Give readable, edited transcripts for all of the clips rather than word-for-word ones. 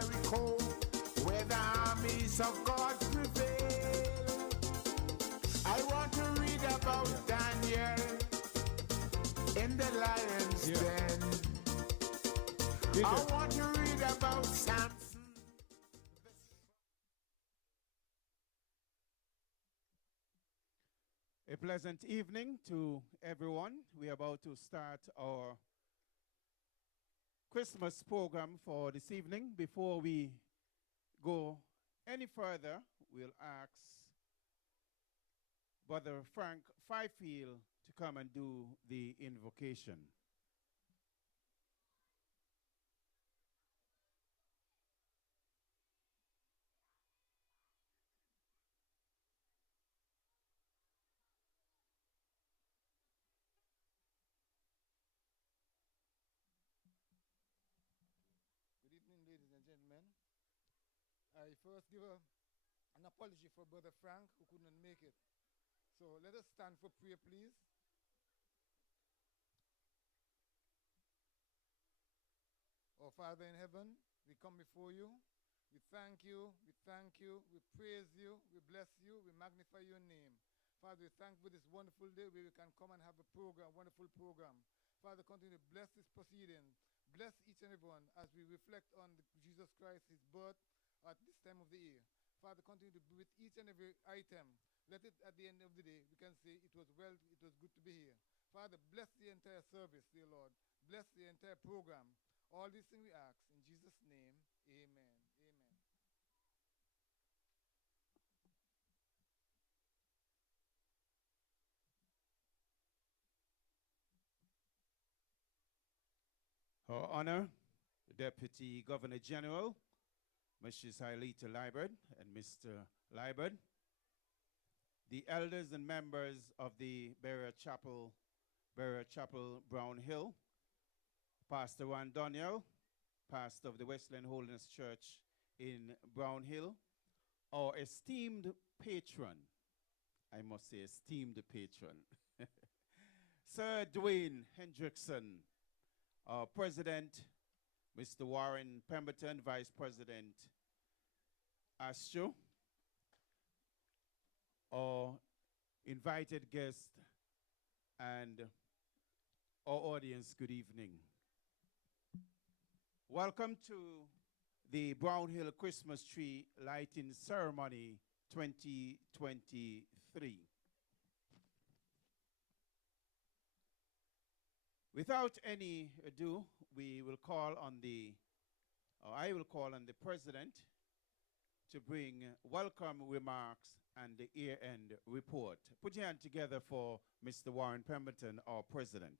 Jericho, where the armies of God prevail. I want to read about Daniel in the lion's den. I want to read about Samson. A pleasant evening to everyone. We are about to start our Christmas program for this evening. Before we go any further, we'll ask Brother Frank Fifield to come and do the invocation. Good evening, ladies and gentlemen. I first give an apology for Brother Frank, who couldn't make it. So let us stand for prayer, please. Our Father in heaven, we come before you. We thank you, we praise you, we bless you, we magnify your name. Father, we thank you for this wonderful day where we can come and have a program, wonderful program. Father, continue to bless this proceeding. Bless each and everyone as we reflect on Jesus Christ, his birth at this time of the year. Father, continue to be with each and every item. Let it, at the end of the day, we can say it was well, it was good to be here. Father, bless the entire service, dear Lord. Bless the entire program. All these things we ask in Jesus' name. Amen. Amen. Her Honor, the Deputy Governor General, Mrs. Hailita Liburd and Mr. Liburd, the elders and members of the Burial Chapel, Brown Hill, Pastor Juan Daniel, pastor of the Westland Holiness Church in Brown Hill, our esteemed patron, I must say esteemed patron, Sir Dwane Hendrickson, our President, Mr. Warren Pemberton, Vice President Astro, our invited guest, and our audience, good evening. Welcome to the Brown Hill Christmas Tree Lighting Ceremony 2023. Without any ado, I will call on the President to bring welcome remarks and the year-end report. Put your hand together for Mr. Warren Pemberton, our President.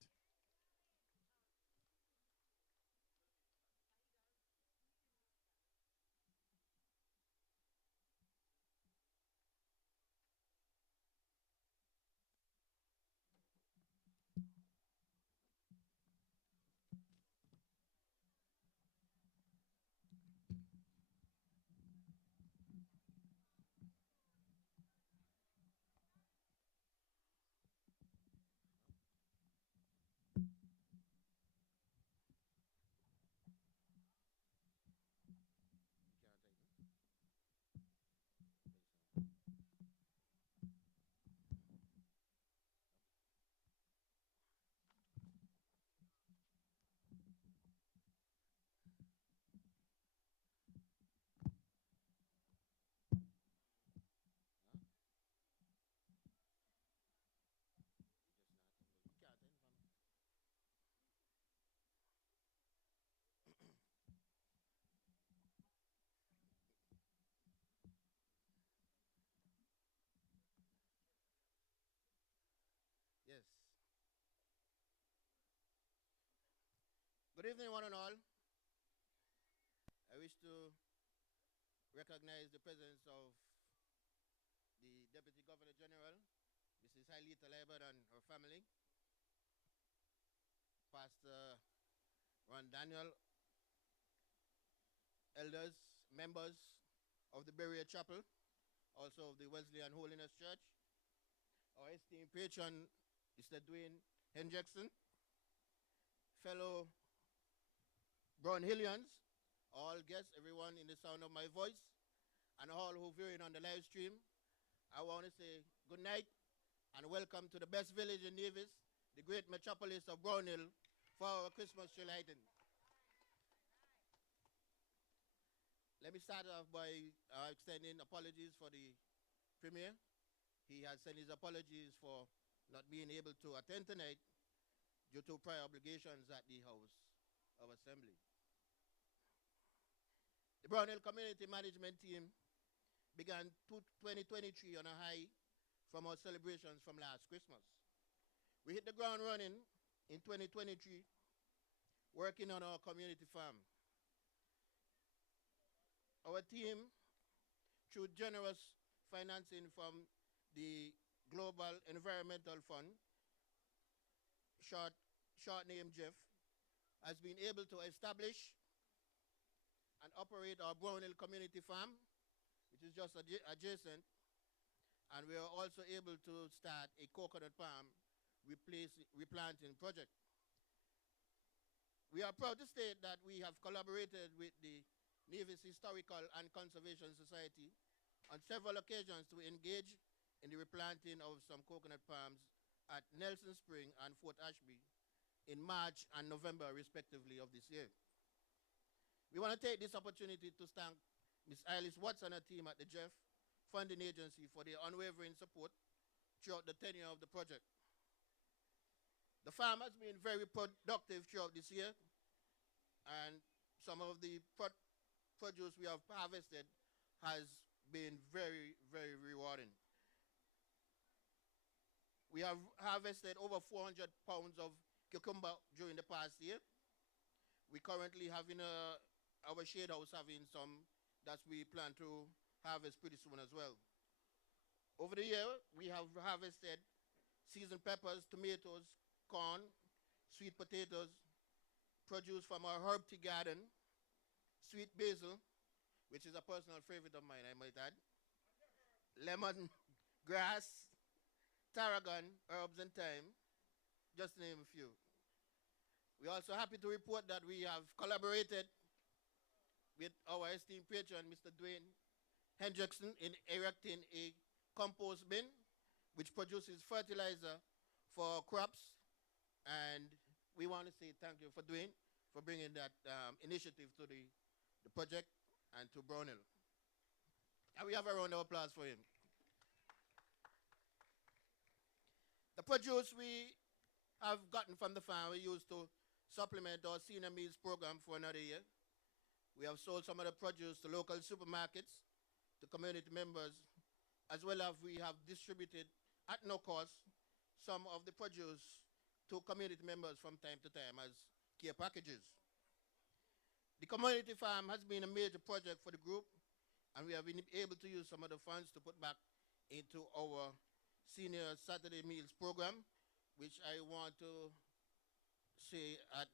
Yes. Good evening, one and all. I wish to recognize the presence of the Deputy Governor General, Mrs. Hailita Liburd and her family, Pastor Ron Daniel, elders, members of the Burial Chapel, also of the Wesleyan Holiness Church, our esteemed patron, Mr. Dwane Hendrickson, fellow Brown Hillians, all guests, everyone in the sound of my voice, and all who viewing on the live stream. I want to say good night and welcome to the best village in Nevis, the great metropolis of Brownhill, for our Christmas tree lighting. Let me start off by extending apologies for the Premier. He has sent his apologies for not being able to attend tonight due to prior obligations at the House of Assembly. The Brownhill Community Management Team began 2023 on a high from our celebrations from last Christmas. We hit the ground running in 2023, working on our community farm. Our team, through generous financing from the Global Environmental Fund, short name GEF, has been able to establish and operate our Brownhill Community Farm, which is just adjacent, and we are also able to start a coconut palm replanting project. We are proud to state that we have collaborated with the Nevis Historical and Conservation Society on several occasions to engage in the replanting of some coconut palms at Nelson Spring and Fort Ashby in March and November, respectively, of this year. We want to take this opportunity to thank Ms. Alice Watson and her team at the Jeff Funding Agency for their unwavering support throughout the tenure of the project. The farm has been very productive throughout this year, and some of the produce we have harvested has been very, very rewarding. We have harvested over 400 pounds of cucumber during the past year. We currently have in our shade house having some that we plan to harvest pretty soon as well. Over the year, we have harvested seasoned peppers, tomatoes, corn, sweet potatoes, produce from our herb tea garden, sweet basil, which is a personal favorite of mine, I might add, lemon grass, tarragon, herbs and thyme, just to name a few. We're also happy to report that we have collaborated with our esteemed patron, Mr. Dwane Hendrickson, in erecting a compost bin, which produces fertilizer for crops. And we want to say thank you for Dwane for bringing that initiative to the project and to Brownhill. And we have a round of applause for him. The produce we have gotten from the farm we used to supplement our senior meals program for another year. We have sold some of the produce to local supermarkets, to community members, as well as we have distributed at no cost some of the produce to community members from time to time as care packages. The community farm has been a major project for the group, and we have been able to use some of the funds to put back into our Senior Saturday Meals program, which I want to say at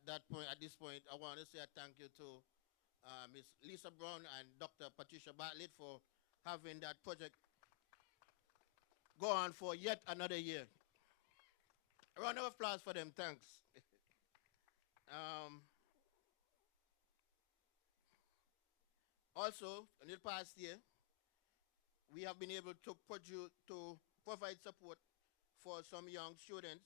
this point, I want to say a thank you to Ms. Lisa Brown and Dr. Patricia Bartlett for having that project go on for yet another year. A round of applause for them, thanks. Also, in the past year, we have been able to provide support for some young students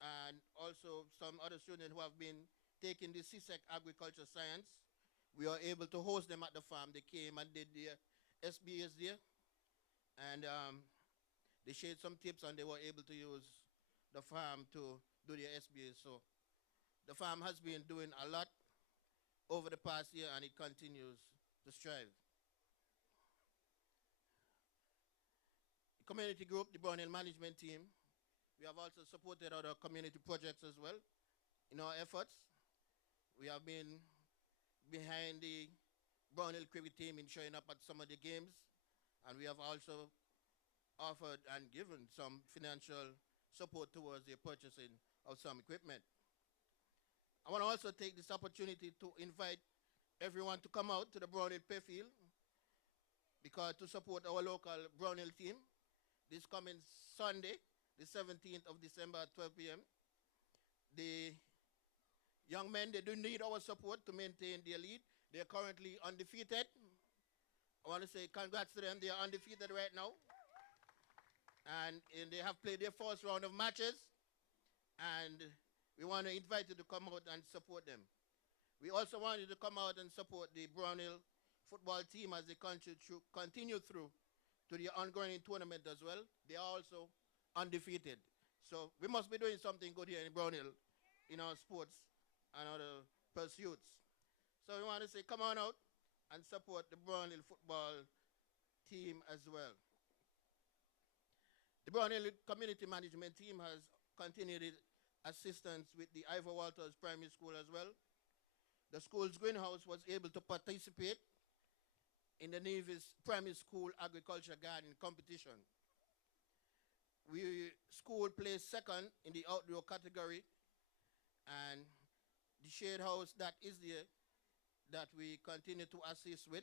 and also some other students who have been taking the CSEC Agriculture Science. We are able to host them at the farm. They came and did their SBS there, and they shared some tips, and they were able to use the farm to do their SBS. So the farm has been doing a lot over the past year, and it continues to strive. The community group, the Brownhill Management Team, we have also supported other community projects as well in our efforts. We have been behind the Brownhill cricket team in showing up at some of the games, and we have also offered and given some financial support towards the purchasing of some equipment. I want to also take this opportunity to invite everyone to come out to the Brownhill Payfield because to support our local Brownhill team this coming Sunday, the 17th of December at 12 p.m. The young men, they do need our support to maintain their lead. They are currently undefeated. I want to say congrats to them. They are undefeated right now. And they have played their first round of matches. And we want to invite you to come out and support them. We also want you to come out and support the Brownhill football team as they continue through to the ongoing tournament as well. They are also undefeated. So we must be doing something good here in Brownhill in our sports and other pursuits. So we want to say come on out and support the Brownhill football team as well. The Brownhill Community Management Team has continued its assistance with the Ivor Walters Primary School as well. The school's greenhouse was able to participate in the Nevis Primary School Agriculture Garden competition. School placed second in the outdoor category, and the shade house that is there that we continue to assist with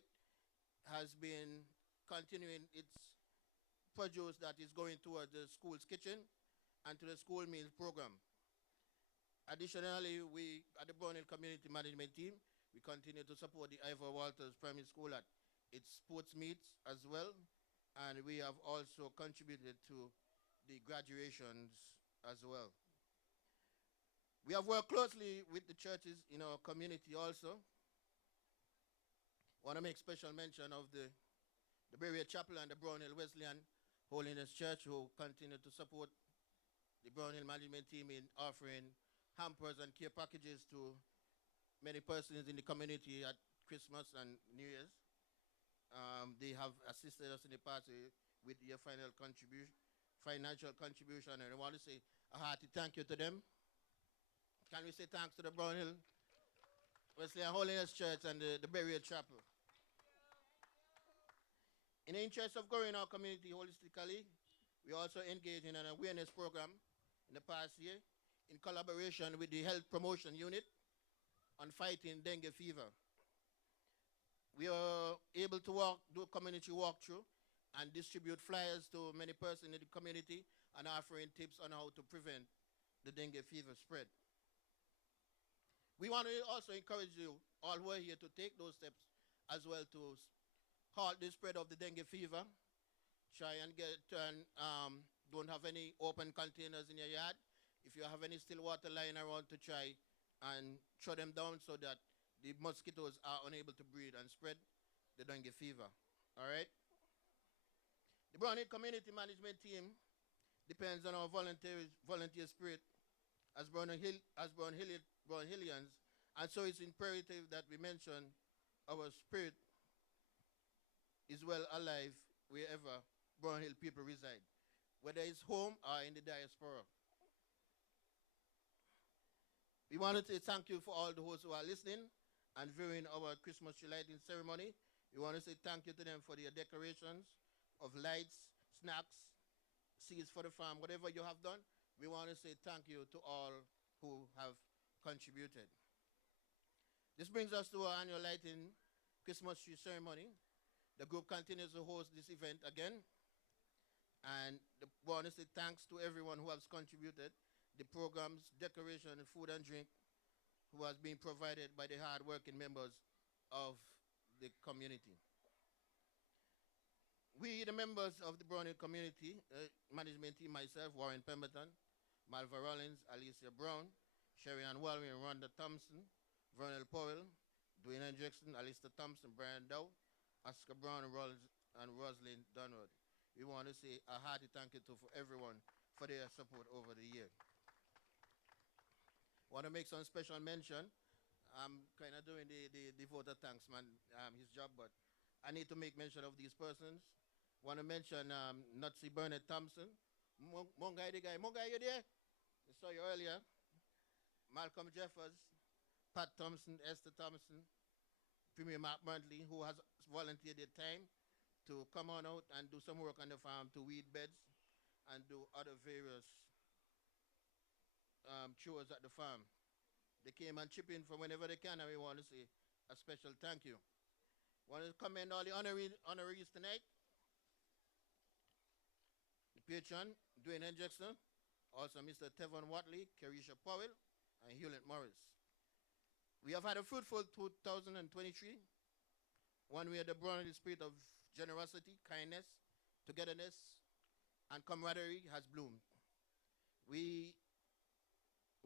has been continuing its produce that is going toward the school's kitchen and to the school meals program. Additionally, we at the Brownhill Community Management Team, we continue to support the Ivor Walters Primary School at its sports meets as well, and we have also contributed to the graduations as well. We have worked closely with the churches in our community also. I want to make special mention of the Berea Chapel and the Brownhill Wesleyan Holiness Church, who continue to support the Brownhill Management Team in offering hampers and care packages to many persons in the community at Christmas and New Year's. They have assisted us in the past with their financial contribution, and I want to say a hearty thank you to them. Can we say thanks to the Brownhill Wesleyan Holiness Church and the Berea Chapel? In the interest of growing our community holistically, we also engaged in an awareness program in the past year in collaboration with the Health Promotion Unit on fighting dengue fever. We are able to do a community walkthrough and distribute flyers to many persons in the community and offering tips on how to prevent the dengue fever spread. We want to also encourage you, all who are here, to take those steps as well to halt the spread of the dengue fever. Try and don't have any open containers in your yard. If you have any still water lying around, to try and throw them down so that the mosquitoes are unable to breed and spread the dengue fever. All right? The Brownhill Community Management Team depends on our volunteer spirit as Brownhillians, and so it's imperative that we mention our spirit is well alive wherever Brownhill people reside, whether it's home or in the diaspora. We want to say thank you for all those who are listening and viewing our Christmas tree lighting ceremony. We want to say thank you to them for their decorations of lights, snacks, seeds for the farm, whatever you have done. We want to say thank you to all who have contributed. This brings us to our annual lighting Christmas tree ceremony. The group continues to host this event again, and we want to say thanks to everyone who has contributed. The programs, decoration, food and drink, who has been provided by the hard-working members of the community. We, the members of the Brownhill Community Management Team, myself, Warren Pemberton, Malva Rollins, Alicia Brown, Sherry Ann Walwyn, Rhonda Thompson, Vernal Powell, Dwane Hendrickson, Alistair Thompson, Brian Dow, Oscar Brown, and Rosalind Dunwood. We want to say a hearty thank you to everyone for their support over the year. Want to make some special mention. I'm kind of doing the voter thanks man, his job, but I need to make mention of these persons. Want to mention Nutsy Bernard Thompson. Mongai the guy. Mongai, you there? I saw you earlier. Malcolm Jeffers, Pat Thompson, Esther Thompson, Premier Mark Brantley, who has volunteered their time to come on out and do some work on the farm to weed beds and do other various chores at the farm. They came and chip in from whenever they can, and we want to say a special thank you. Want to commend all the honorees tonight. The Patron, Dwane Hendrickson, also Mr. Tevon Watley, Kerisha Powell, and Hewlett Morris. We have had a fruitful 2023, one where the Brown Hill spirit of generosity, kindness, togetherness, and camaraderie has bloomed. We,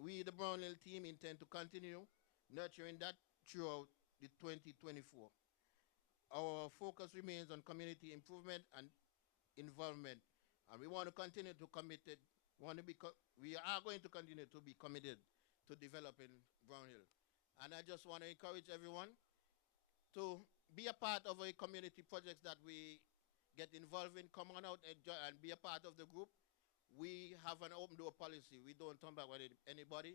the Brown Hill team, intend to continue nurturing that throughout the 2024. Our focus remains on community improvement and involvement, and we want to continue to committed. We are going to continue to be committed to developing Brown Hill. And I just want to encourage everyone to be a part of a community projects that we get involved in. Come on out and be a part of the group. We have an open door policy. We don't turn back with anybody.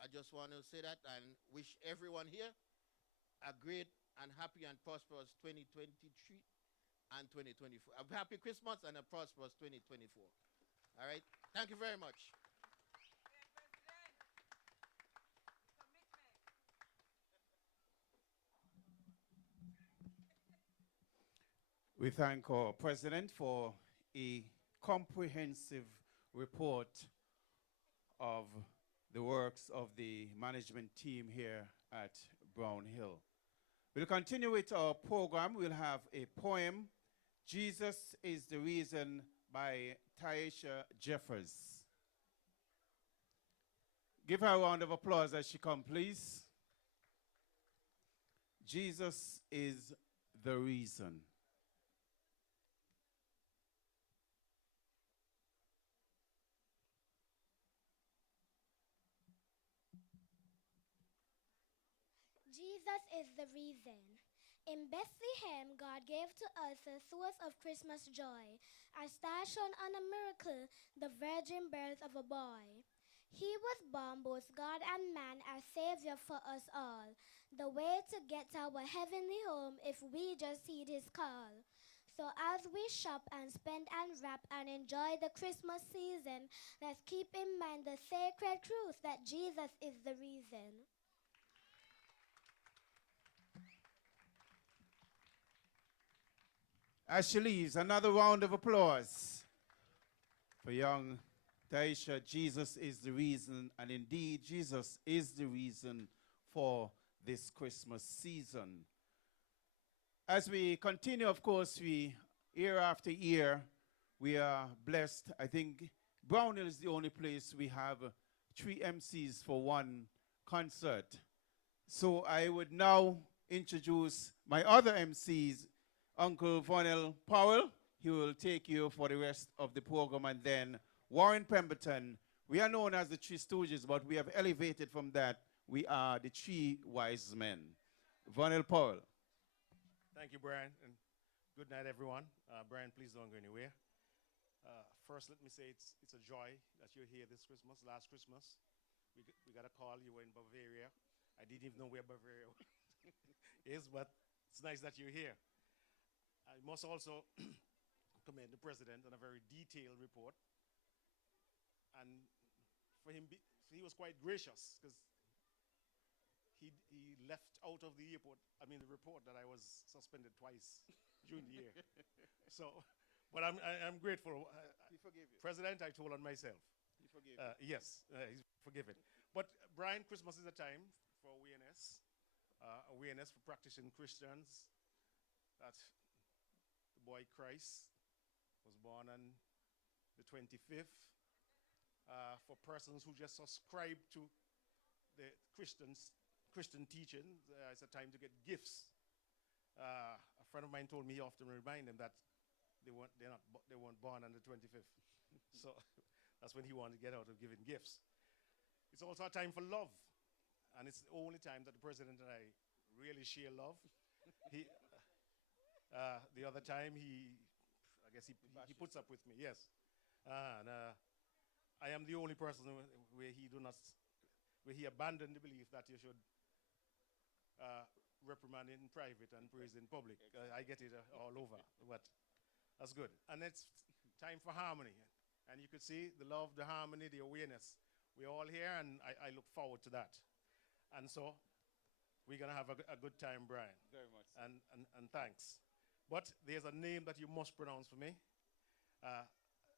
I just want to say that and wish everyone here a great and happy and prosperous 2023 and 2024. A happy Christmas and a prosperous 2024. All right? Thank you very much. We thank our president for a comprehensive report of the works of the management team here at Brown Hill. We'll continue with our program. We'll have a poem, Jesus is the Reason, by Taisha Jeffers. Give her a round of applause as she comes, please. Jesus is the reason. Jesus is the reason. In Bethlehem, God gave to us a source of Christmas joy, a star shone on a miracle, the virgin birth of a boy. He was born, both God and man, as Savior for us all, the way to get to our heavenly home if we just heed his call. So as we shop and spend and wrap and enjoy the Christmas season, let's keep in mind the sacred truth that Jesus is the reason. As she leaves, another round of applause for young Taisha. Jesus is the reason, and indeed, Jesus is the reason for this Christmas season. As we continue, of course, year after year, we are blessed. I think Brown Hill is the only place we have 3 MCs for one concert. So I would now introduce my other MCs, Uncle Vonell Powell. He will take you for the rest of the program, and then Warren Pemberton. We are known as the Three Stooges, but we have elevated from that. We are the Three Wise Men. Vonell Powell. Thank you, Brian, and good night, everyone. Brian, please don't go anywhere. First, let me say it's a joy that you're here this Christmas. Last Christmas, we got a call. You were in Bavaria. I didn't even know where Bavaria is, but it's nice that you're here. I must also commend the president on a very detailed report. And for him, he was quite gracious because he left out of the report that I was suspended twice during the year. So, but I'm grateful. He forgave you. President, I told on myself. He forgave you. Yes, he's forgiven. But Brian, Christmas is a time for awareness for practicing Christians, that the boy Christ was born on the 25th. For persons who just subscribe to the Christian teaching, it's a time to get gifts. A friend of mine told me he often remind them that they weren't born on the 25th. So that's when he wanted to get out of giving gifts. It's also a time for love, and it's the only time that the president and I really share love. The other time I guess he puts up with me. Yes, and I am the only person where he abandoned the belief that you should reprimand in private and praise in public. I get it all over, but that's good. And it's time for harmony. And you could see the love, the harmony, the awareness. We're all here, and I look forward to that. And so we're going to have a good time, Brian. Very much. And thanks. But there's a name that you must pronounce for me.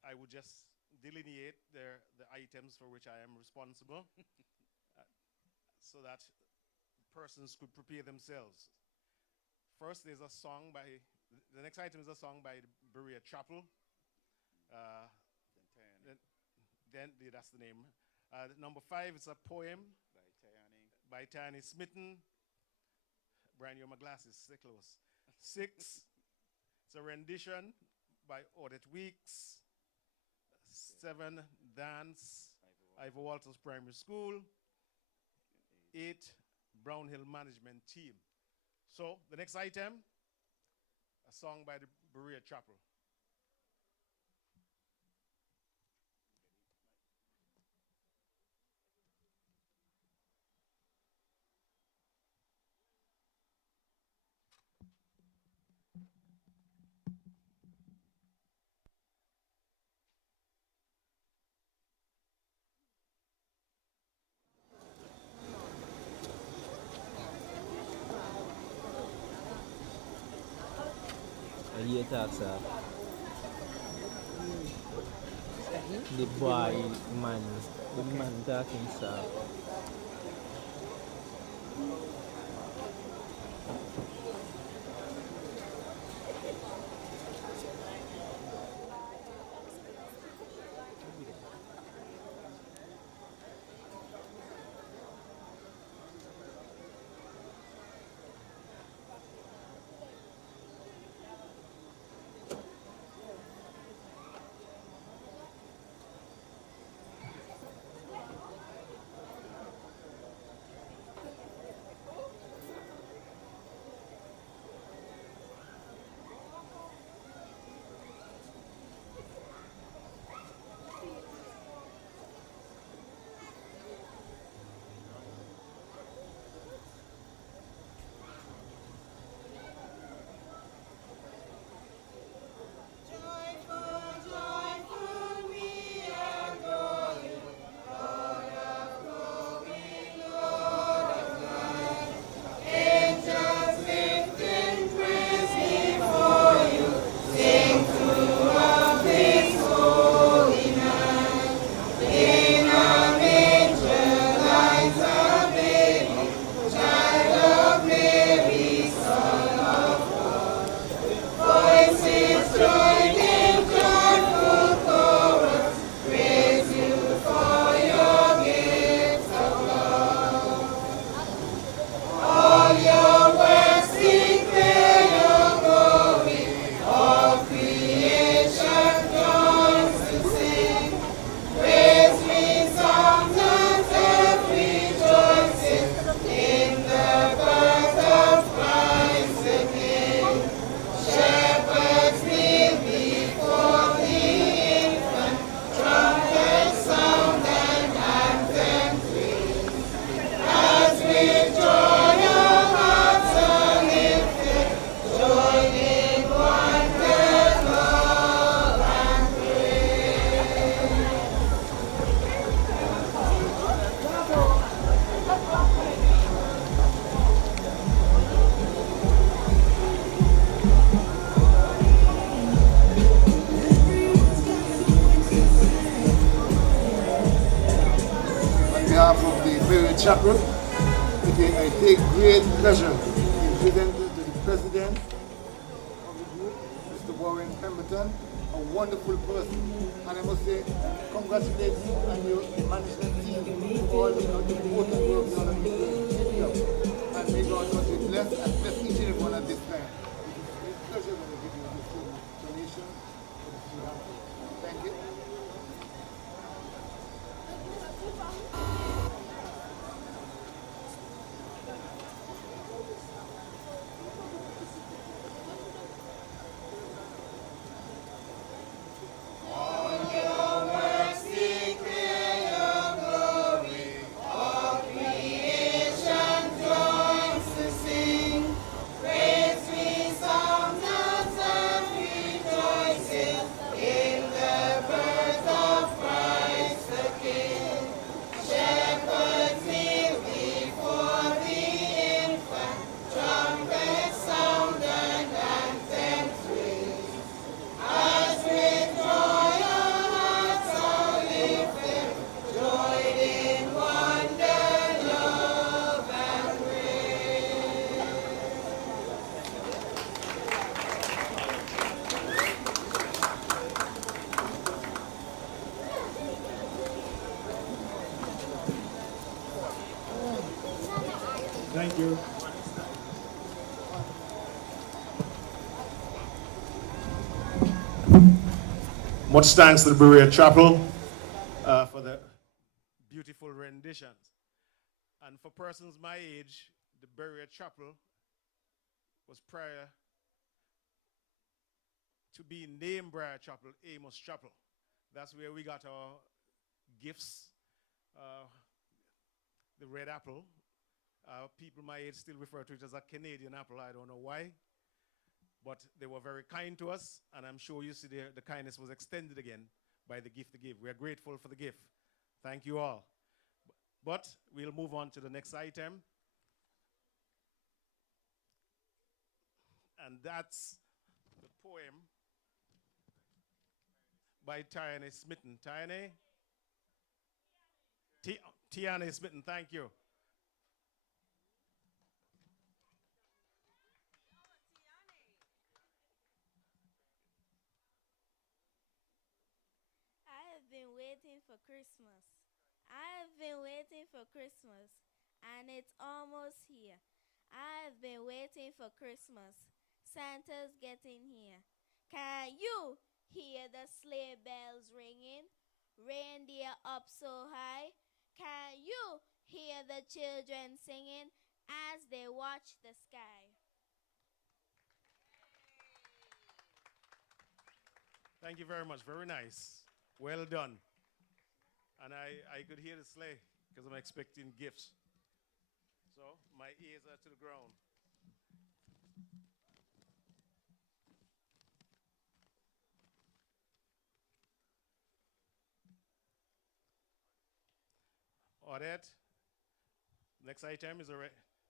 I would just delineate the items for which I am responsible so that persons could prepare themselves. First, there's a song by, the next item is a song by the Berea Chapel. That's the name. Number 5 is a poem by Tierney Smitten. Brian, you're my glasses, stay close. 6, it's a rendition by Odette Weeks. 7, Dance, Ivor Walters Primary School. 8, Brown Hill Management Team. So, the next item, a song by the Berea Chapel. You talk, sir. The boy, man, the man talking, sir. Chapel. I take great pleasure in presenting to the president of the group, Mr. Warren Pemberton, a wonderful person. And I must say, congratulate you and your management team for all the important work you're going to be doing. And may God continue to bless and bless each and every one at this time. It is a pleasure to give you this donation for the food. Thank you. Praise we songs of rejoicing in the birth Thank you. Much thanks to the Berea Chapel for the beautiful renditions. And for persons my age, the Berea Chapel was prior to be named Berea Chapel, Amos Chapel. That's where we got our gifts. The red apple. People my age still refer to it as a Canadian apple. I don't know why. But they were very kind to us, and I'm sure you see the kindness was extended again by the gift they gave. We are grateful for the gift. Thank you all. But we'll move on to the next item. And that's the poem by Dwane Smitten. Dwane? Dwane Smitten, thank you. I have been waiting for Christmas. I have been waiting for Christmas, and it's almost here. I have been waiting for Christmas. Santa's getting here. Can you hear the sleigh bells ringing? Reindeer up so high? Can you hear the children singing as they watch the sky? Thank you very much. Very nice. Well done. And I could hear the sleigh because I'm expecting gifts. So my ears are to the ground. Odette. Next item is a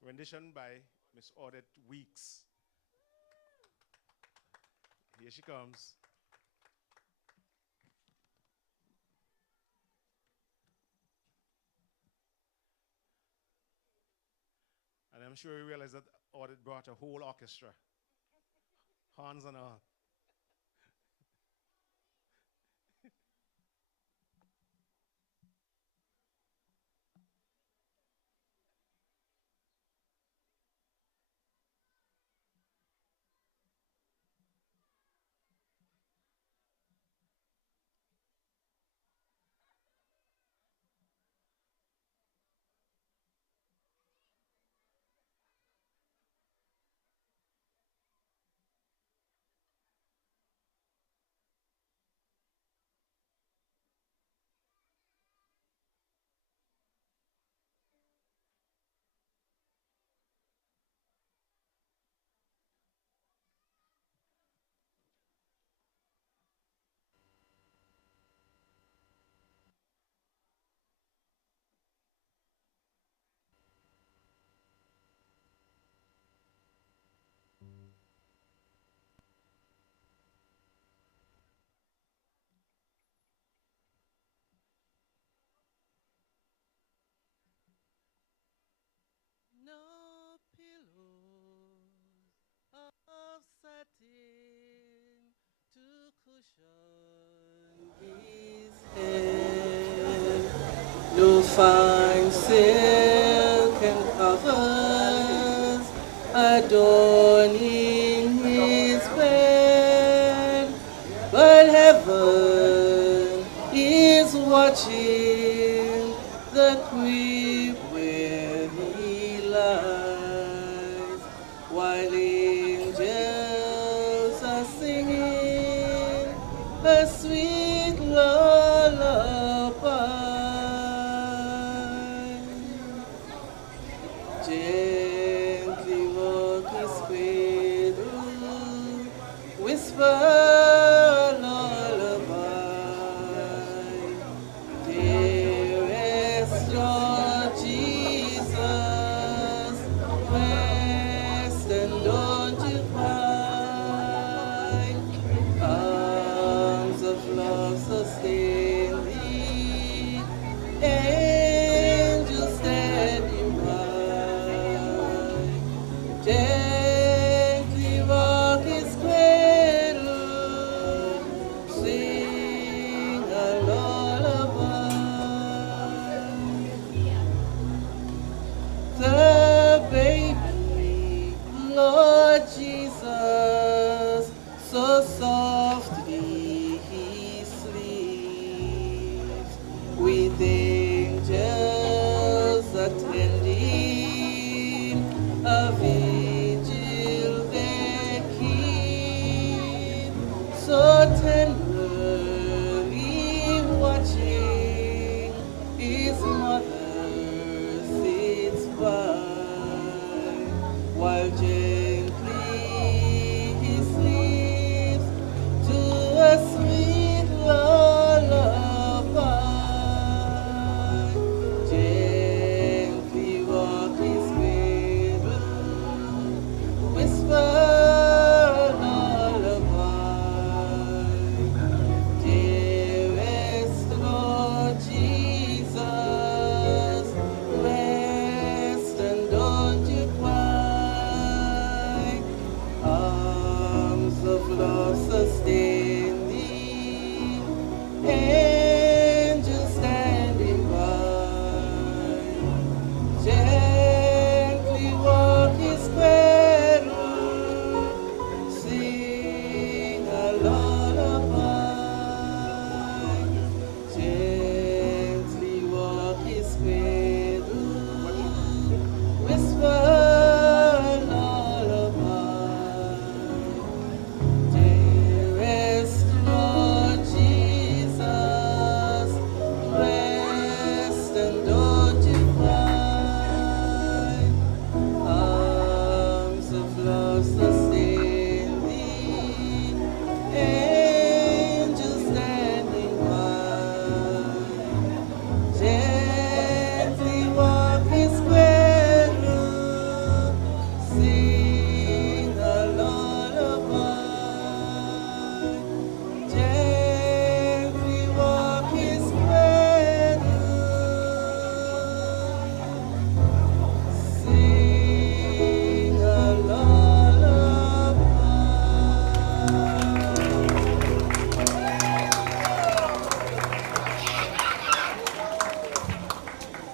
rendition by Miss Odette Weeks. Here she comes. And I'm sure you realize that Odette brought a whole orchestra. Horns and all. No pillows of satin to cushion his head, no fine silken covers adorning his bed, but heaven is watching the crib where he lies, while angels are singing a sweet lullaby. Gently rock his cradle, whisper a lullaby. Dearest Georgie,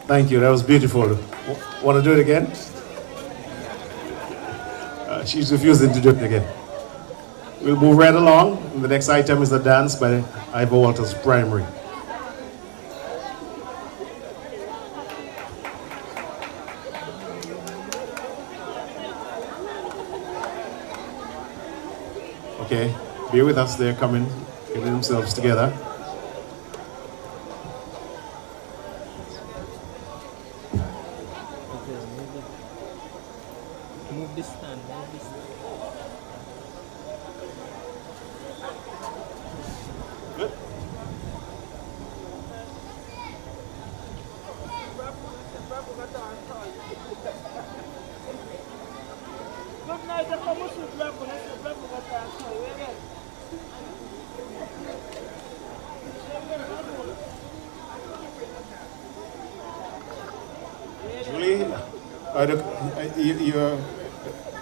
Thank you. That was beautiful. Want to do it again? She's refusing to do it again. We'll move right along. The next item is a dance by Ivor Walters Primary. Okay, be with us. They're coming, getting themselves together. Move this stand, move this stand. Good. Julie, you're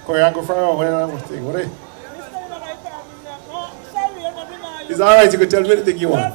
choreographer or whatever? What are you? It's all right, you can tell me anything you want.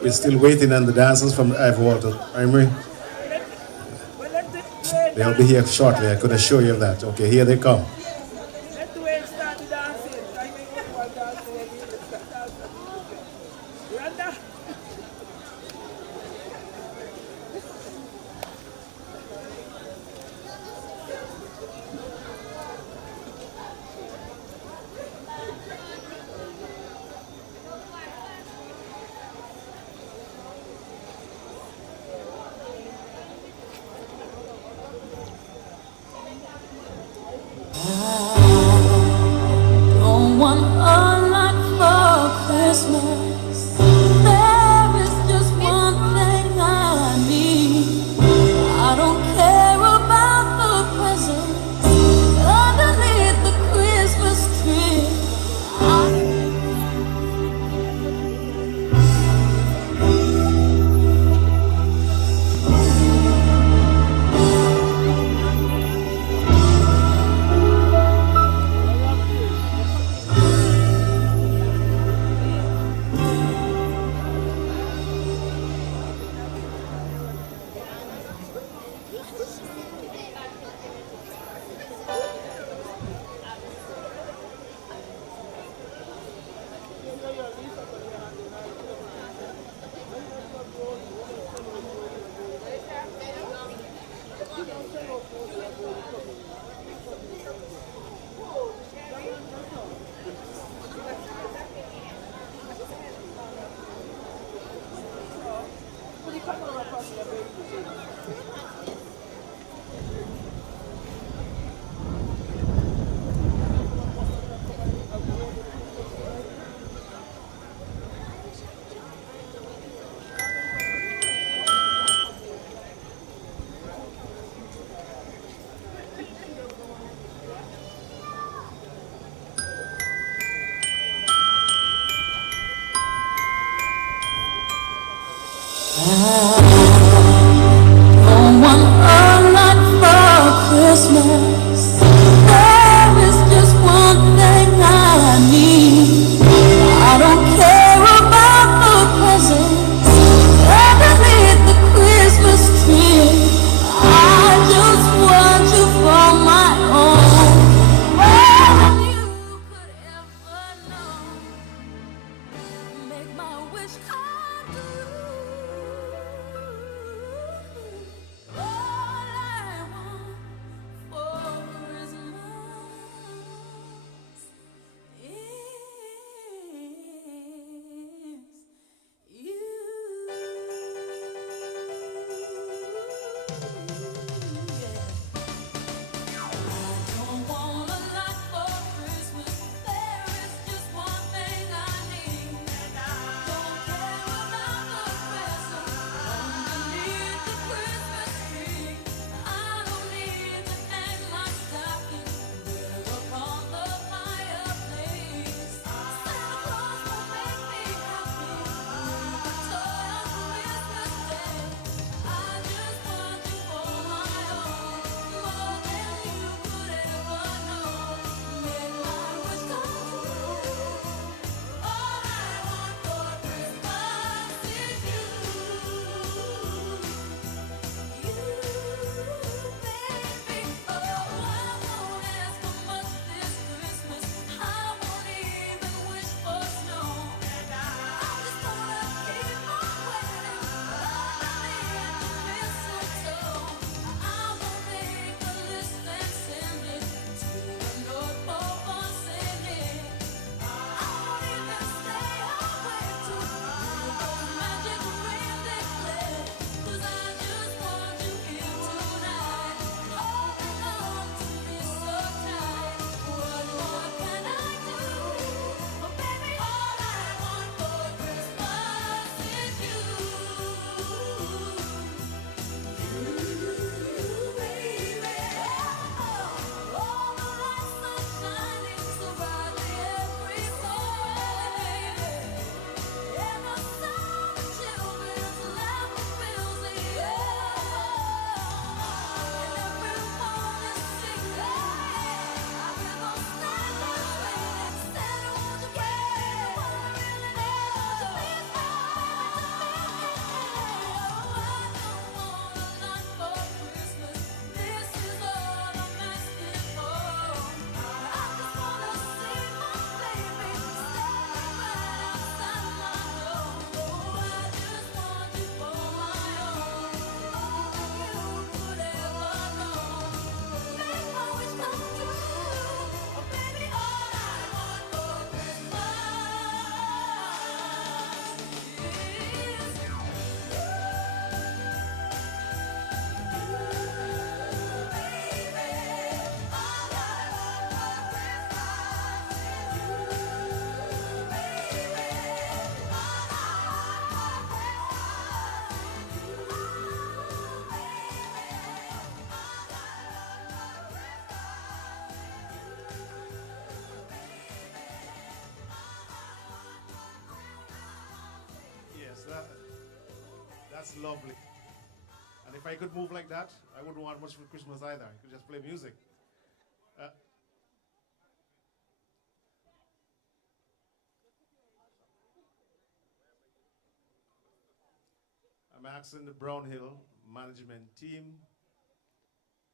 We're still waiting on the dancers from Ivor Walters Primary. They'll be here shortly, I could assure you of that. Okay, here they come. Don't want a lot for Christmas. There is just one thing I need. I don't care about the presents underneath the Christmas tree. Don't want a lot for Christmas. There is just one thing I need. I don't care about the presents underneath the Christmas tree. I just want you for my own. More than you could ever know. Make my wish come true. That's lovely. And if I could move like that, I wouldn't want much for Christmas either. I could just play music. I'm asking the Brownhill management team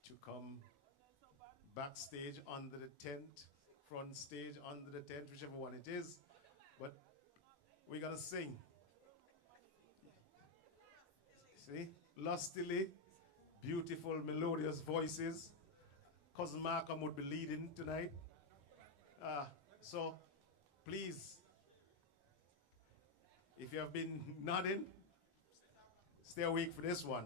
to come backstage under the tent, front stage under the tent, whichever one it is. But we're going to sing. See? Lustily, beautiful, melodious voices. Cousin Malcolm would be leading tonight. So, please, if you have been nodding, stay awake for this one.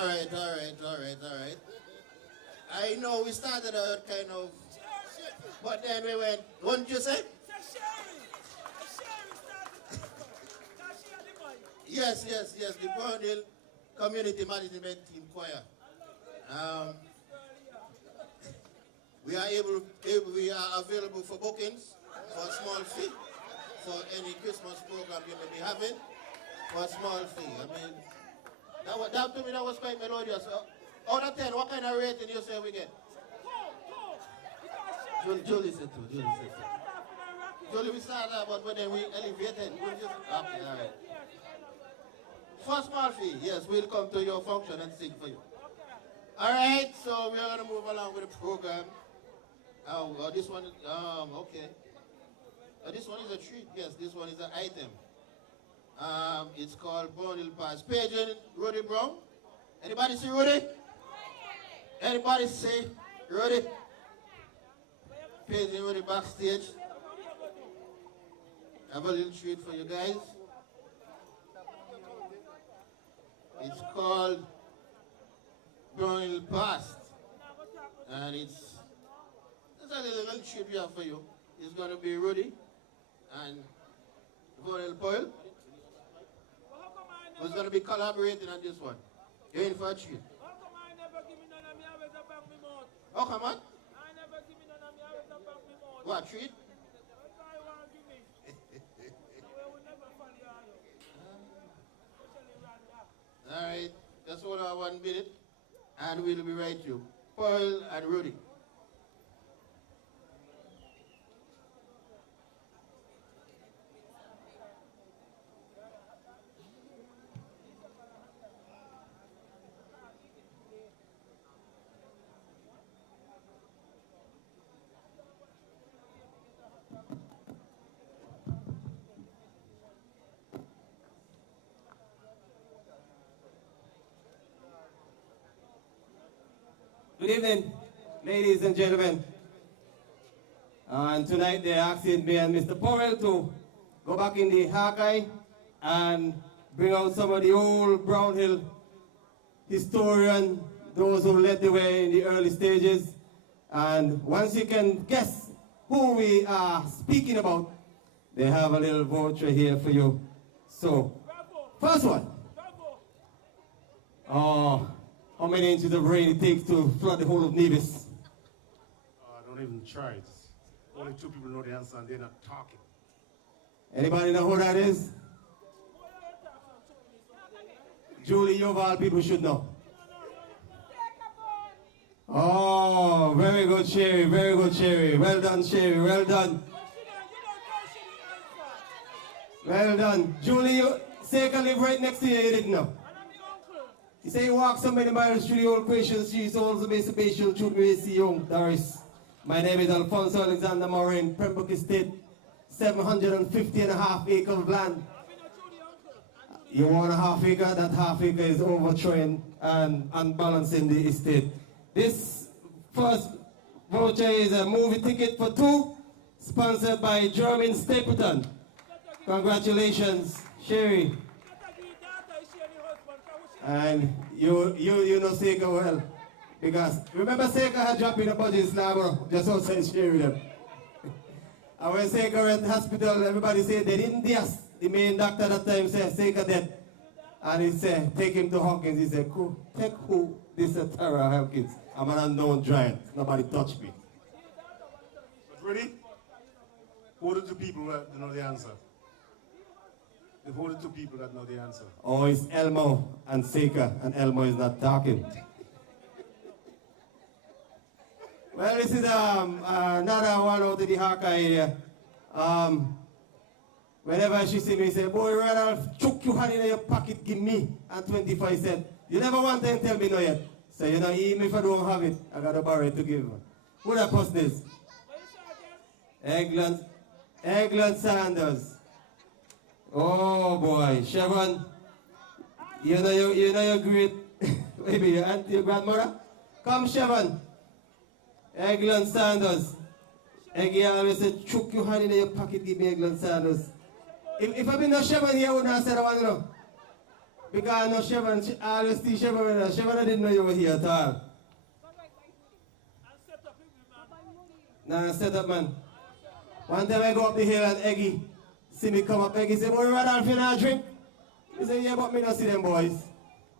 All right. I know we started out kind of, but then we went, what did you say? Yes, the Brown Hill Community Management Team Choir. We are available for bookings for a small fee for any Christmas program you may be having for a small fee. I mean, that to me that was quite melodious. Out of 10, what kind of rating you say we get? Julie said two. Julie, we started out, but then we elevated. Okay, all right. For a small fee, yes, we'll come to your function and sing for you. All right, so we're going to move along with the program. This one, okay. This one is a treat, yes, this one is an item. It's called Brown Hill Pass. Page and Rudy Brown. Anybody see Rudy? Anybody see Rudy? Page and Rudy backstage. Have a little treat for you guys. It's called Brown Hill Pass. And it's a little treat we have for you. It's going to be Rudy and Brown Hill Pearl. Who's going to be collaborating on this one? You're in for a treat. Oh, come on. What, treat? All right, just hold on 1 minute, and we'll be right to you. Pearl and Rudy. Good evening, ladies and gentlemen. And tonight they're asking me and Mr. Powell to go back in the archive and bring out some of the old Brown Hill historian, those who led the way in the early stages. And once you can guess who we are speaking about, they have a little voucher here for you. So, first one. How many inches of rain it takes to flood the whole of Nevis? Don't even try it. Only 2 people know the answer and they're not talking. Anybody know who that is? Julie, you of all people should know. Oh, very good, Sherry. Very good, Sherry. Well done, Sherry. Well done. Well done. Julie, you Seika live right next to you. You didn't know. He said he walked so many miles through the old creation. She's also based a patient through me, see young Doris. My name is Alfonso Alexander Morin, Pembroke Estate, 750.5 acres of land. You want a half acre? That half acre is overthrowing and unbalancing the estate. This first voucher is a movie ticket for 2, sponsored by German Stapleton. Congratulations, Sherry. And you know Seika well. Because remember Seika had dropped in a budget in Scarborough, just outside Sherry them. And when Seika went to the hospital, everybody said they didn't guess. The main doctor at that time said Seika dead. And he said, take him to Hawkins. He said, take who? This is Tara Hawkins. I'm an unknown giant. Nobody touched me. Ready? Who are the 2 people that know the answer? Who are the 2 people that know the answer? Oh, it's Elmo and Seika, and Elmo is not talking. Well, this is another one out of the Haka area. Whenever she see me, say, boy, rather chuck your hand in your pocket, give me, and 25 cents. You never want to tell me no yet. So, you know, even if I don't have it, I got to borrow it to give. Who that person is? Eggland Sanders. Oh boy, Chevron, you know your great, maybe your auntie, your grandmother? Come, Chevron. Eggland Sanders. Eggy always said, chuck your hand in your pocket, give me Eggland Sanders. If I've been no Chevron here, I wouldn't have said I want to know. Because no Chevron, I always see Chevron. Chevron didn't know you were here at all. Nah, set up, man. One time I go up the hill and Eggy see me come up. Eggy said, "Boy, Randolph, you not drink?" He said, "Yeah, but me not see them boys."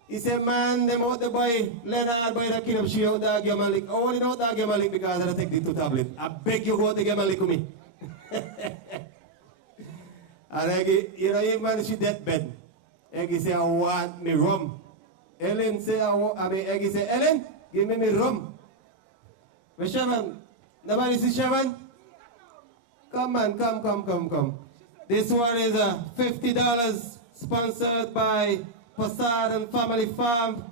He said, "Man, them out the boy, Leonard boy that kill him, she out there, give him a lick. I only know that give him a lick because I take the 2 tablets. I beg you go to give him a lick with me." And Eggy, you know, even when she deathbed, Eggy say, "I want me rum." Ellen say, Eggy say, "Ellen, give me rum." But Shaman, nobody see Shaman? Come on, come. This one is $50 sponsored by Passard and Family Farm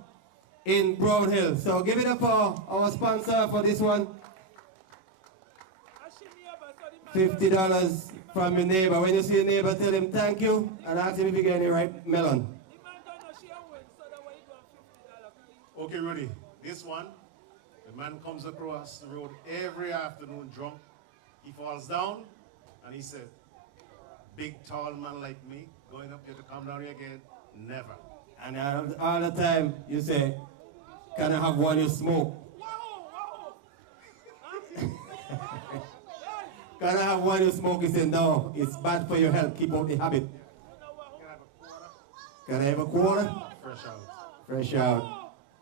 in Brown Hill. So give it up for our sponsor for this one. $50 from your neighbor. When you see your neighbor, tell him thank you and ask him if you get any ripe melon. Okay, Rudy. This one, the man comes across the road every afternoon drunk. He falls down and he said, "Big tall man like me going up here to come down here again? Never." And all the time you say, "Can I have one you smoke?" Can I have one you smoke? He said, "No, it's bad for your health. Keep out the habit." Can I have a quarter? Fresh out. Fresh out.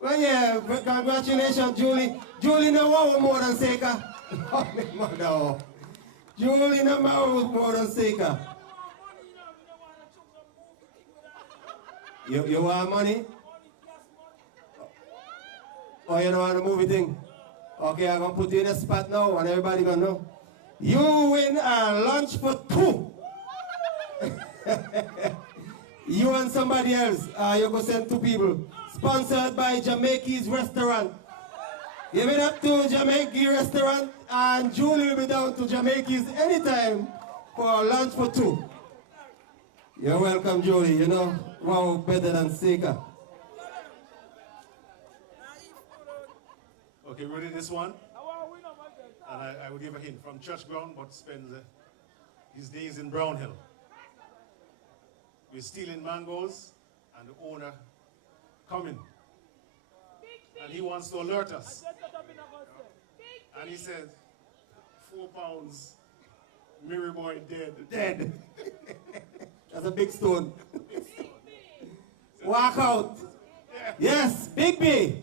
Well, yeah, congratulations, Julie. Julie no one more than Seika. No. Julie no more than Seika. You want money? Oh, you don't want a movie thing? Okay, I'm going to put you in a spot now and everybody going to know. You win a lunch for 2. You and somebody else. You go send 2 people. Sponsored by Jamaica's Restaurant. Give it up to Jamaica's Restaurant, and Julie will be down to Jamaica's anytime for a lunch for 2. You're welcome, Julie. You know, wow, better than Seika. Okay, ready this one? And I will give a hint. From church ground, but spends his days in Brown Hill. We're stealing mangoes, and the owner coming. And he wants to alert us. And he said, 4 pounds, Mary boy dead. Dead. That's a big stone. Walk out. Yeah. Yes, Big B.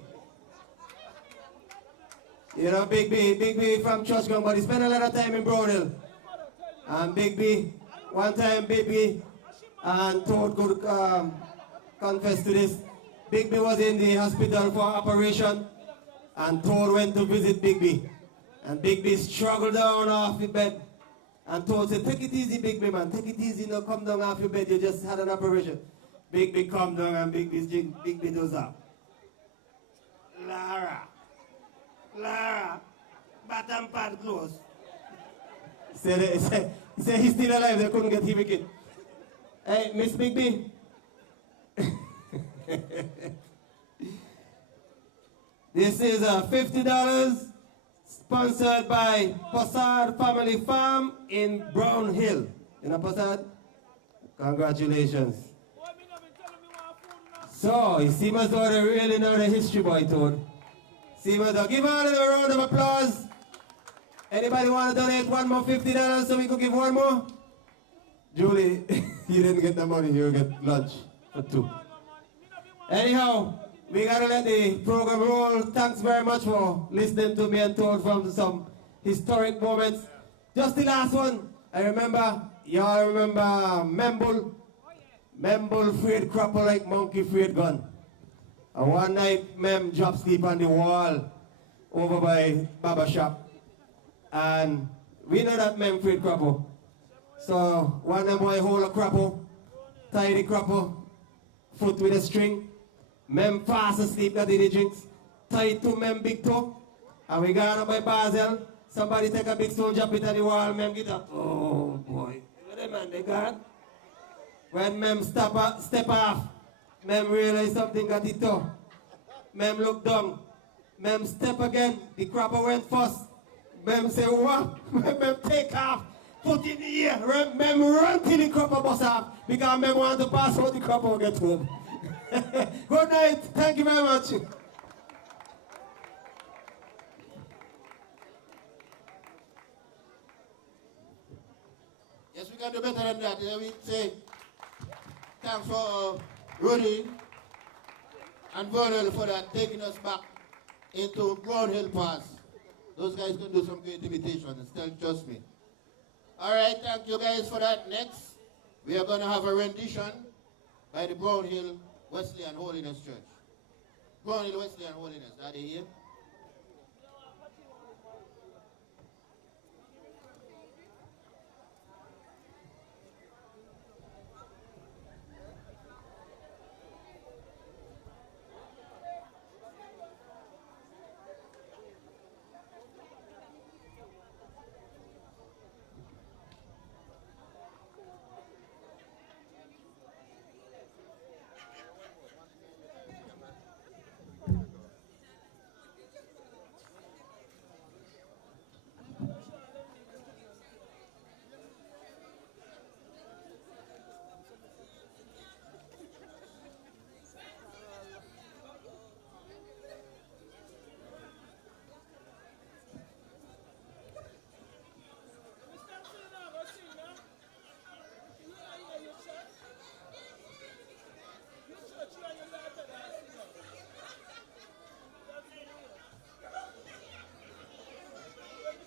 You know, Big B from church ground, but he spent a lot of time in Brown Hill. And Big B, one time Big B, and Toad could confess to this. Big B was in the hospital for operation, and Toad went to visit Big B. And Big B struggled down off the bed. And Toad said, "Take it easy, Big B, man. Take it easy, no, come down off your bed. You just had an operation." Big B come down and Big B does that. Lara, bottom pad close. He said he's still alive, they couldn't get him again. Hey, Miss Big B. This is $50 sponsored by Passard Family Farm in Brown Hill. You know Passard? Congratulations. So, you see as though they really know the history, boy, Toad. See as though. Give all of them a round of applause. Anybody want to donate one more $50 so we could give one more? Julie, you didn't get the money, you get lunch for 2. Anyhow, we gotta let the program roll. Thanks very much for listening to me and Toad from some historic moments. Just the last one. I remember, y'all remember Memble? Memble afraid crapper like monkey afraid gun. And one night, Mem dropped sleep on the wall over by barber shop. And we know that Mem afraid crapper. So one of them boy hold a crapper, tie the crapper, foot with a string. Mem fast asleep that he drinks. Tie to Mem big toe. And we got up by Basel. Somebody take a big stone, drop it on the wall, Mem get up. Oh boy. Look at them man, they got. When Mem step off, Mem realized something got it toe. Mem look down. Mem step again. The crapper went first. Mem say, what? Mem take off. Foot in the air. Mem run till the crapper bust off. Because Mem want to pass out the crapper and get home. Good night. Thank you very much. Yes, we can do better than that. We say thanks for Rudy and Bernal for that, taking us back into Brown Hill Pass. Those guys can do some great imitations, still trust me. All right, thank you guys for that. Next, we are going to have a rendition by the Brown Hill Wesleyan Holiness Church. Brown Hill Wesleyan Holiness, are they here?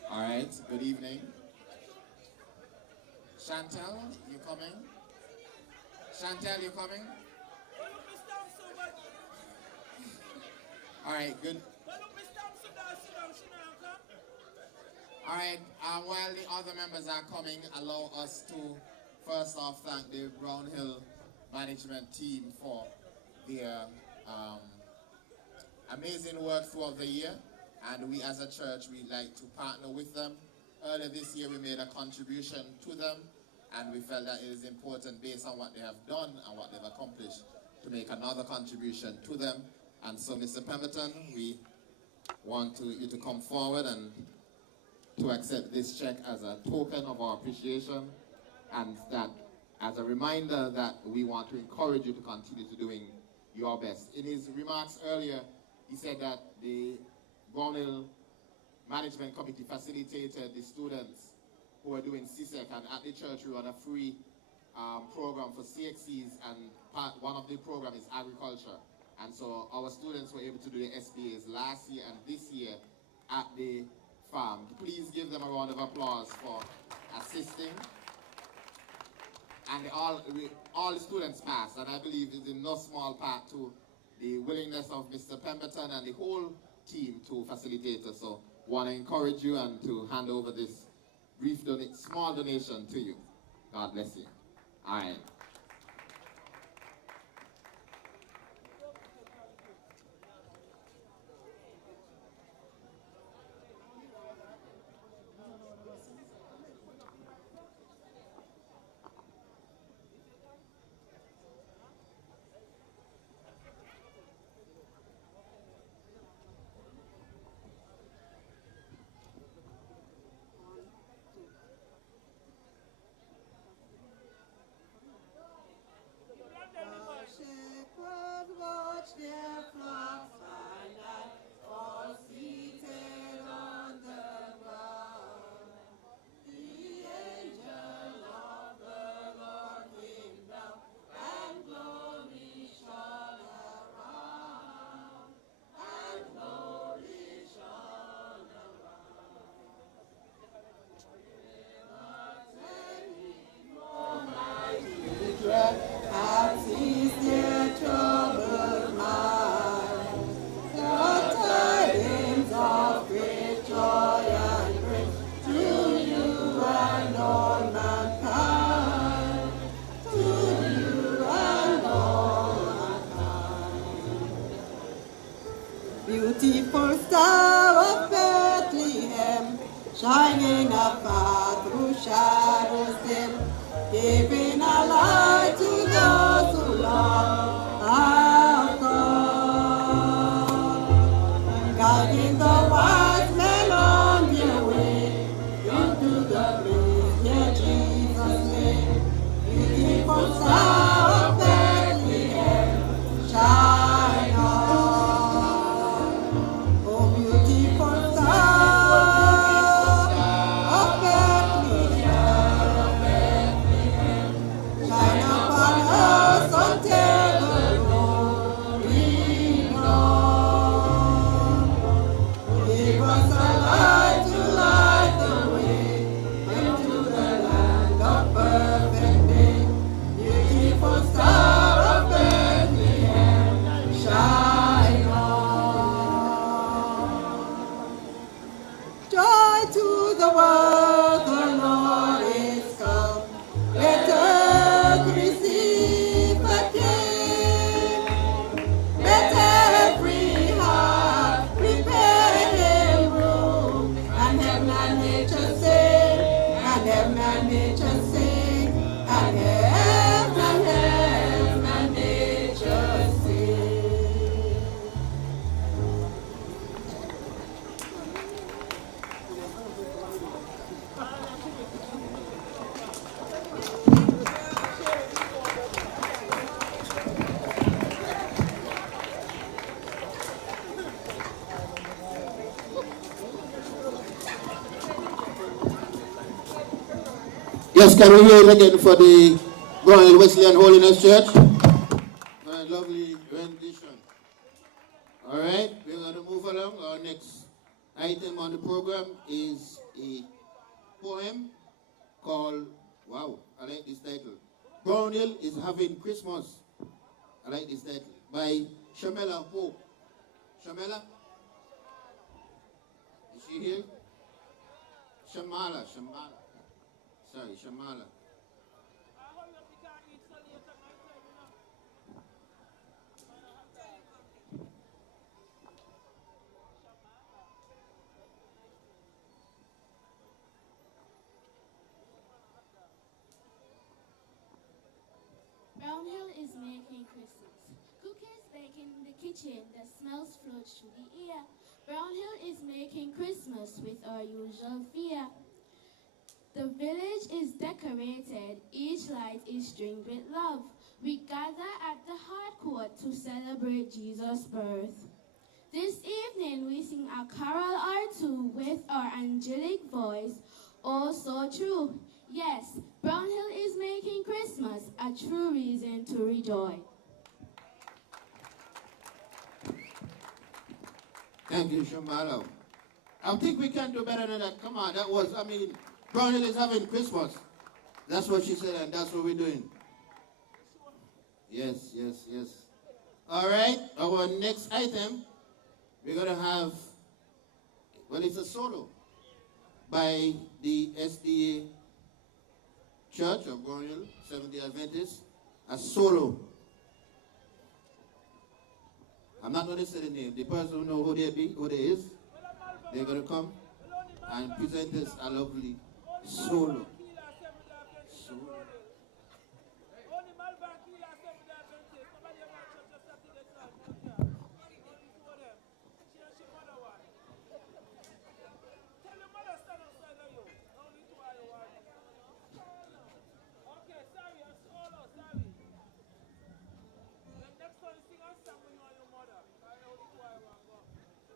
All right, good evening. Chantel, you coming? Chantel, you coming? All right, good. All right, while the other members are coming, allow us to first off thank the Brown Hill management team for their amazing work throughout the year. And we as a church, we like to partner with them. Earlier this year, we made a contribution to them, and we felt that it is important based on what they have done and what they've accomplished to make another contribution to them. And so, Mr. Pemberton, we want you to come forward and to accept this check as a token of our appreciation, and that as a reminder that we want to encourage you to continue to doing your best. In his remarks earlier, he said that the Brown Hill Management Committee facilitated the students who were doing CSEC, and at the church we run a free program for CXCs, and one of the program is agriculture. And so our students were able to do the SBAs last year and this year at the farm. Please give them a round of applause for assisting. And all the students passed, and I believe it's in no small part to the willingness of Mr. Pemberton and the whole team to facilitate us. So want to encourage you and to hand over this brief small donation to you. God bless you. All right. Beautiful star of Bethlehem, shining afar through shadows dim, giving a light to those who long have gone, guiding the wise men on their way into the place near Jesus' name. Beautiful star of Bethlehem, shining heaven and nature sing, and heaven and nature sing. Yes, can we hear it again for the Royal Wesleyan Holiness Church? Lovely rendition. All right, we're going to move along. Our next item on the program is a poem called, wow, I like this title. Brownhill is Having Christmas. I like this title. By Shamela Pope. Shamela? Is she here? Shamala. Sorry, Shamala. Brownhill is making Christmas. Cookies baking in the kitchen, the smells float through the air. Brownhill is making Christmas with our usual fare. The village is decorated, each light is stringed with love. We gather at the heart court to celebrate Jesus' birth. This evening we sing a carol or two with our angelic voice, oh so true. Yes, Brownhill is making Christmas a true reason to rejoice. Thank you, Shamala. I think we can do better than that. Come on, that was, Brownhill is having Christmas. That's what she said, and that's what we're doing. Yes. All right, our next item, we're going to have, well, it's a solo by the SDA Church of Brownhill, Seventh-day Adventists, a solo. I'm not going to say the name. The person who knows who they is, they're going to come and present us a lovely solo.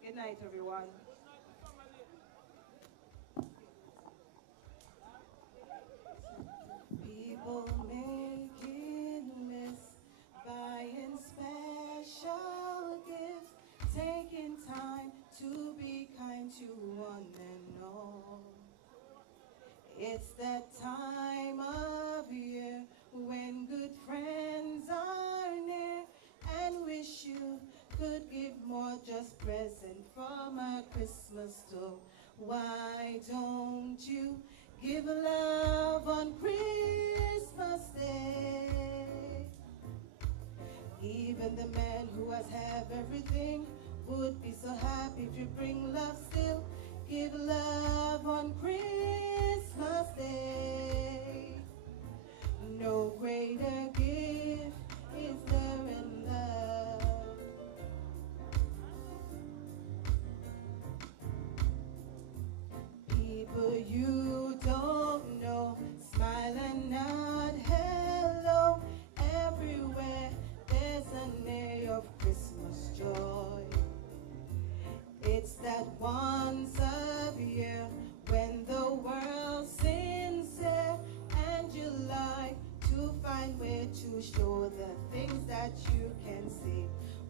Good night, everyone. People making lists, buying special gifts, taking time to be kind to one and all. It's that time of year when good friends are near and wish you could give more, just present from a Christmas store. Why don't you give love on Christmas Day? Even the man who has everything would be so happy if you bring love still. Give love on Christmas Day. No greater gift is there in love. People you don't know, smile and nod hello. Everywhere there's an air of Christmas joy. It's that once a year when the world's sincere and you like to find way to show the things that you can see.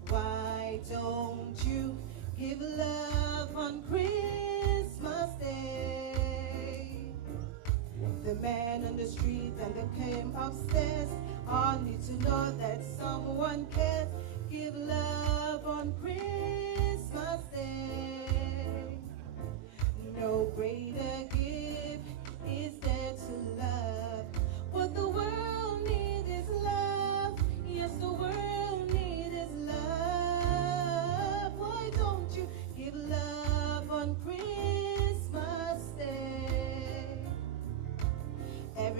Why don't you give love on Christmas Day? The man on the street and the came upstairs all need to know that someone cares. Give love on Christmas Day. No greater gift is there to love. What the world needs is love. Yes, the world needs is love. Why don't you give love on Christmas Day?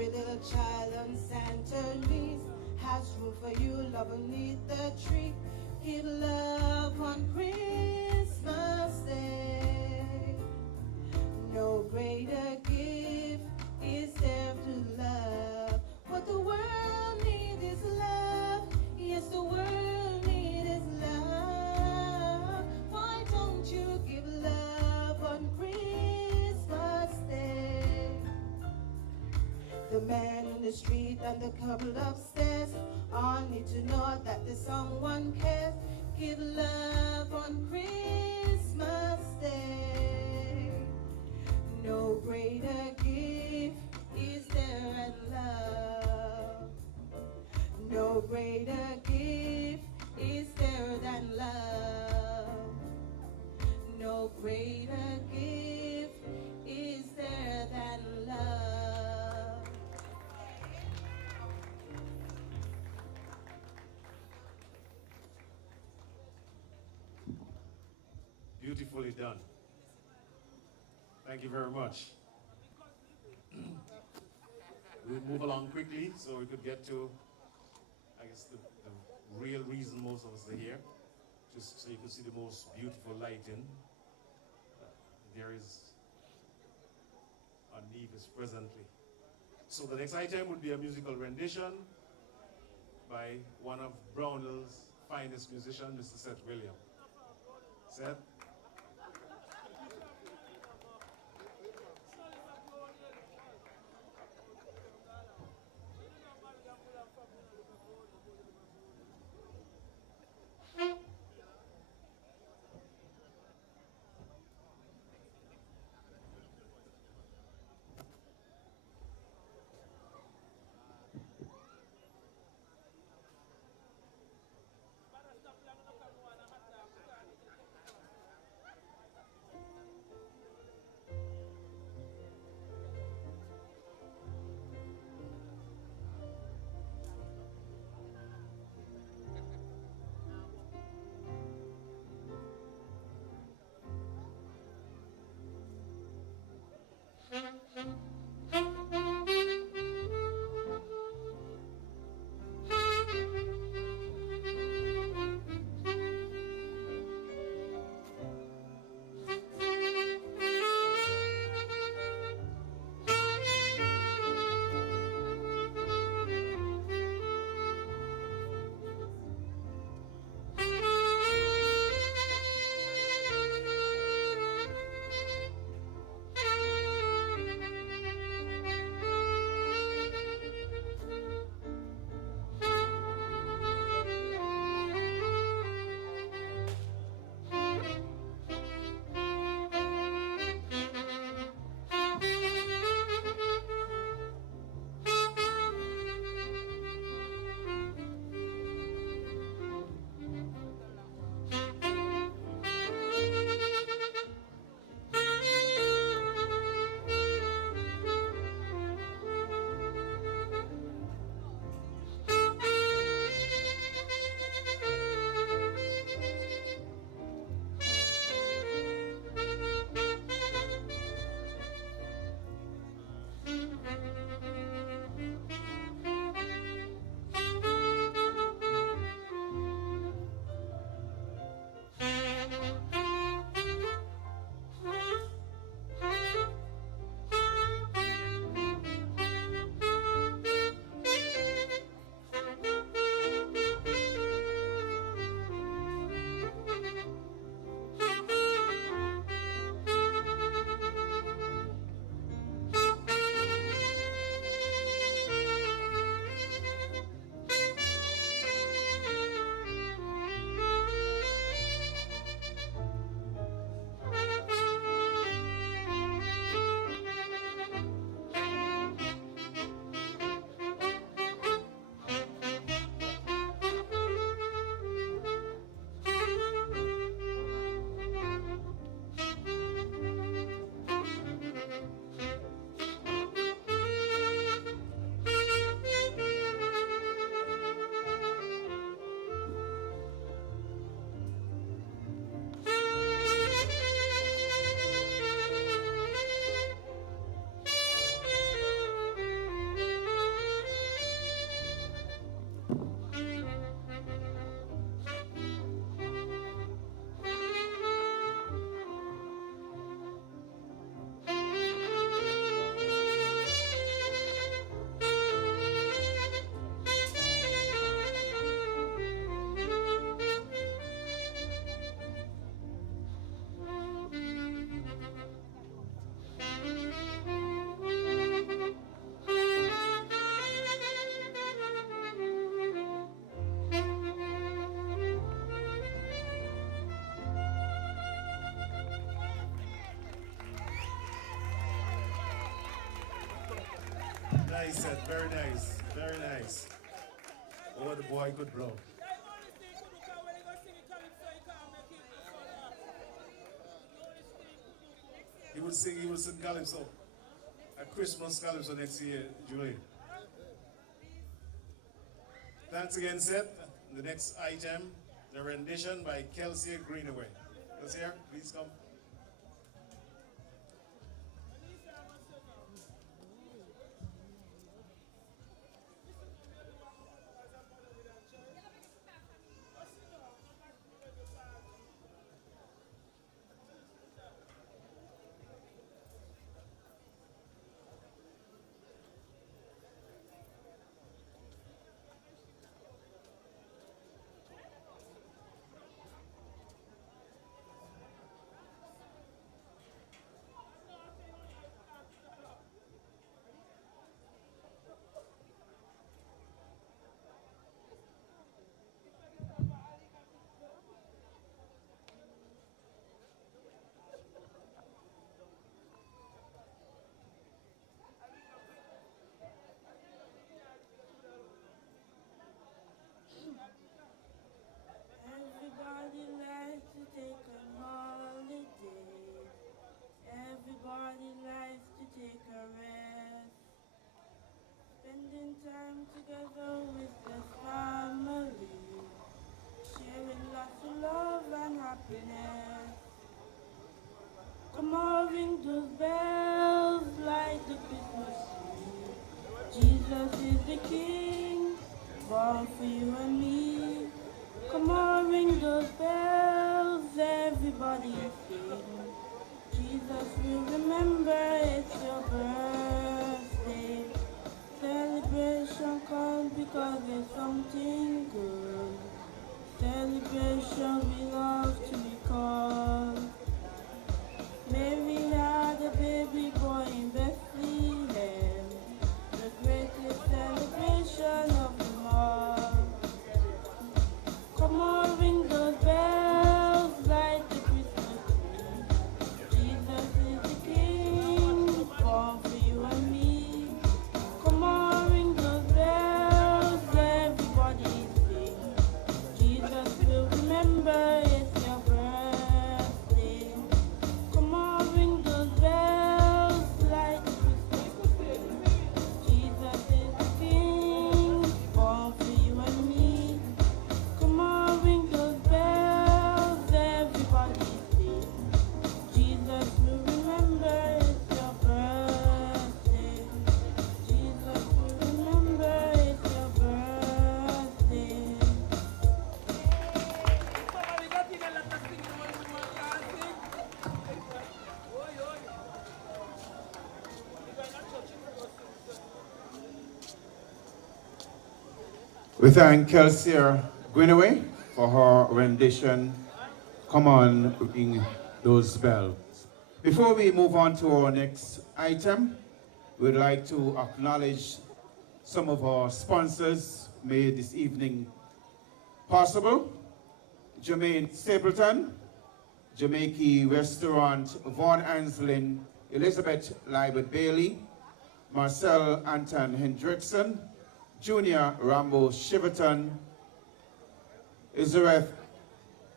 Every little child on Santa's knees has room for you, love beneath the tree. Give love on Christmas Day. No greater gift is there to love. What the world needs is love. Yes, the world needs is love. Why don't you give love on Christmas Day? The man in the street and the couple upstairs all need to know that there's someone cares. Give love on Christmas Day. No greater gift is there than love. No greater gift is there than love. No greater gift is there than love. Beautifully done. Thank you very much. We'll move along quickly so we could get to, I guess, the real reason most of us are here. Just so you can see the most beautiful lighting. There is on Nevis presently. So the next item would be a musical rendition by one of Brownhill's finest musicians, Mr. Seth William. Seth? nice set, very nice, very nice. Oh, the boy could blow. He will sing Calypso. A Christmas Calypso next year, Julie. Thanks again, Seth. The next item, the rendition by Kelsey Greenaway. Kelsey, please come. Everybody likes to take a holiday. Everybody likes to take a rest. Spending time together with the family. Sharing lots of love and happiness. Come on, ring those bells like the Christmas tree. Jesus is the King, born for you and me. Come on, ring those bells, everybody sing. Jesus will remember it's your birthday. Celebration comes because there's something good. Celebration we love to recall. Mary had a baby boy in Bethlehem, the greatest celebration of them all. Come on, ring those bells like the Christmas tree. Jesus is the King, born for you and me. Come on, ring those bells, everybody sing. Jesus will remember it's your birthday. Come on, ring those bells like the Christmas tree. Jesus is the King, born for you and me. Come on, ring those bells, everybody sing. Jesus will remember it's your birthday. Jesus will remember it's your birthday. We thank Kelsey Greenaway for her rendition. Come on, ring those bells. Before we move on to our next item, we'd like to acknowledge some of our sponsors made this evening possible. Jermaine Stapleton, Jamaica Restaurant, Vaughn Anslin, Elizabeth Libert Bailey, Marcel Anton Hendrickson, Junior Rambo Shiverton, Izareth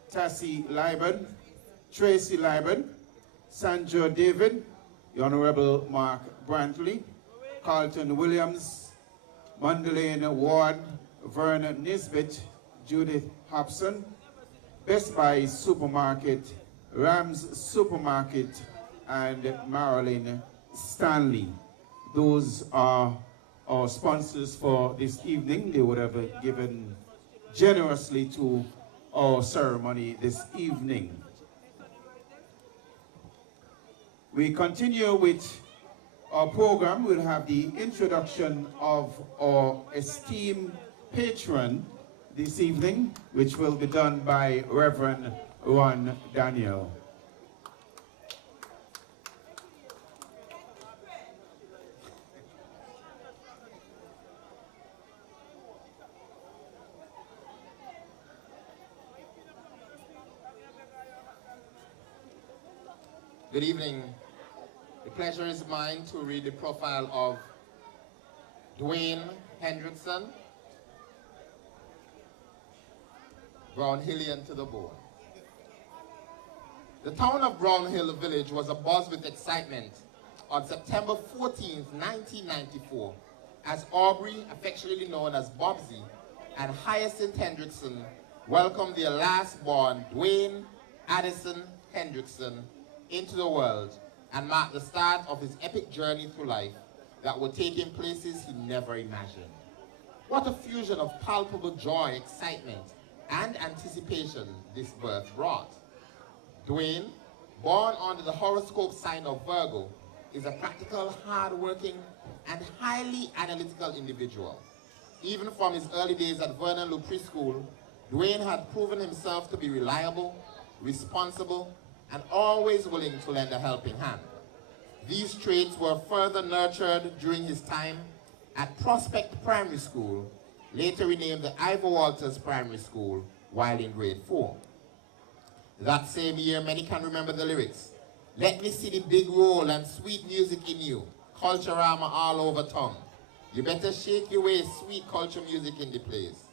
Tassie Liban, Tracy Liban, Sandra David, the Honorable Mark Brantley, Carlton Williams, Mandelaine Ward, Vernon Nisbet, Judith Hobson, Best Buy Supermarket, Rams Supermarket, and Marilyn Stanley. Those are our sponsors for this evening. They would have given generously to our ceremony this evening. We continue with our program. We'll have the introduction of our esteemed patron this evening, which will be done by Reverend Ron Daniel. Good evening. The pleasure is mine to read the profile of Dwane Hendrickson, Brownhillian to the bone. The town of Brownhill Village was abuzz with excitement on September 14, 1994, as Aubrey, affectionately known as Bobsy, and Hyacinth Hendrickson welcomed their last-born, Dwane Addison Hendrickson, into the world and marked the start of his epic journey through life that would take him places he never imagined. What a fusion of palpable joy, excitement, and anticipation this birth brought. Dwane, born under the horoscope sign of Virgo, is a practical, hard-working, and highly analytical individual. Even from his early days at Vernon Lou Preschool, Dwane had proven himself to be reliable, responsible, and always willing to lend a helping hand. These traits were further nurtured during his time at Prospect Primary School, later renamed the Ivor Walters Primary School, while in grade 4. That same year, many can remember the lyrics, "Let me see the big roll and sweet music in you, culturama all over tongue. You better shake your waist, sweet culture music in the place,"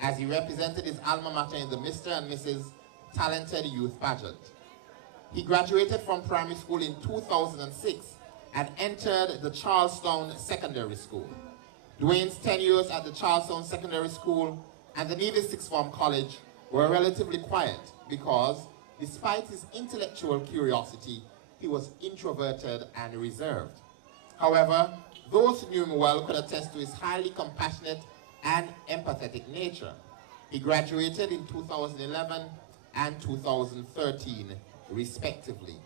as he represented his alma mater in the Mr. and Mrs. Talented Youth Pageant. He graduated from primary school in 2006 and entered the Charlestown Secondary School. Dwane's 10 years at the Charlestown Secondary School and the Nevis Sixth Form College were relatively quiet because, despite his intellectual curiosity, he was introverted and reserved. However, those who knew him well could attest to his highly compassionate and empathetic nature. He graduated in 2011 and 2013, respectively.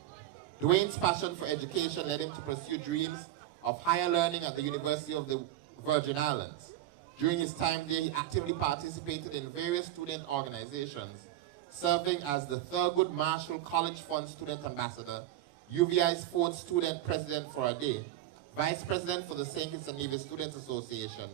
Dwane's passion for education led him to pursue dreams of higher learning at the University of the Virgin Islands. During his time there, he actively participated in various student organizations, serving as the Thurgood Marshall College Fund Student Ambassador, UVI's 4th Student President for a day, Vice President for the St. Kitts and Nevis Students Association,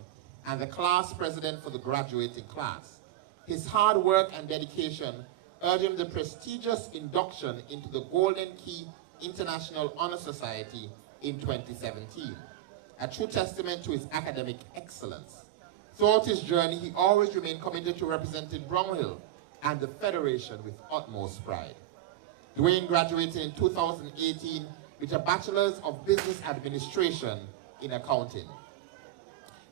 and the Class President for the graduating class. His hard work and dedication earned him the prestigious induction into the Golden Key International Honor Society in 2017, a true testament to his academic excellence. Throughout his journey, he always remained committed to representing Brownhill and the Federation with utmost pride. Dwane graduated in 2018 with a Bachelor's of Business Administration in Accounting.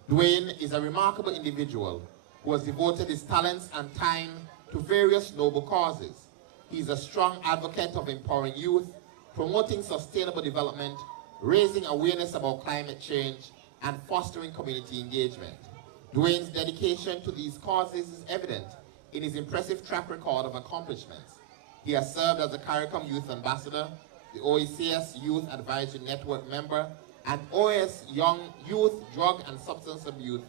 Dwane is a remarkable individual who has devoted his talents and time to various noble causes. He is a strong advocate of empowering youth, promoting sustainable development, raising awareness about climate change, and fostering community engagement. Dwane's dedication to these causes is evident in his impressive track record of accomplishments. He has served as a CARICOM Youth Ambassador, the OECS Youth Advisory Network member, and OAS Young Youth Drug and Substance Abuse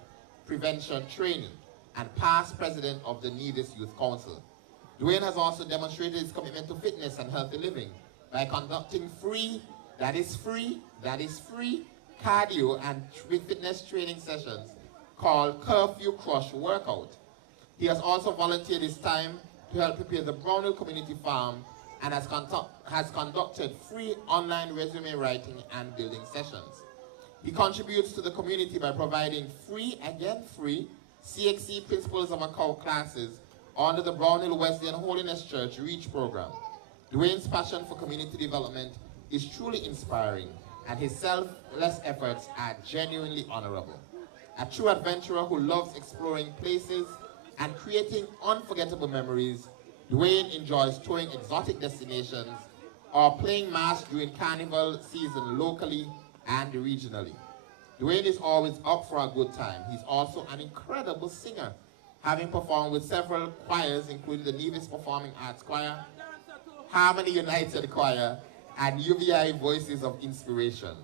Prevention Training, and past president of the Nevis Youth Council. Dwane has also demonstrated his commitment to fitness and healthy living by conducting free, cardio and fitness training sessions called Curfew Crush Workout. He has also volunteered his time to help prepare the Brownhill Community Farm and has conducted free online resume writing and building sessions. He contributes to the community by providing free CXC Principles of Account classes under the Brownhill Wesleyan Holiness Church REACH program. Dwane's passion for community development is truly inspiring, and his selfless efforts are genuinely honorable. A true adventurer who loves exploring places and creating unforgettable memories, Dwane enjoys touring exotic destinations or playing mass during carnival season locally and regionally. Dwane is always up for a good time. He's also an incredible singer, having performed with several choirs, including the Nevis Performing Arts Choir, Harmony United Choir, and UVI Voices of Inspiration.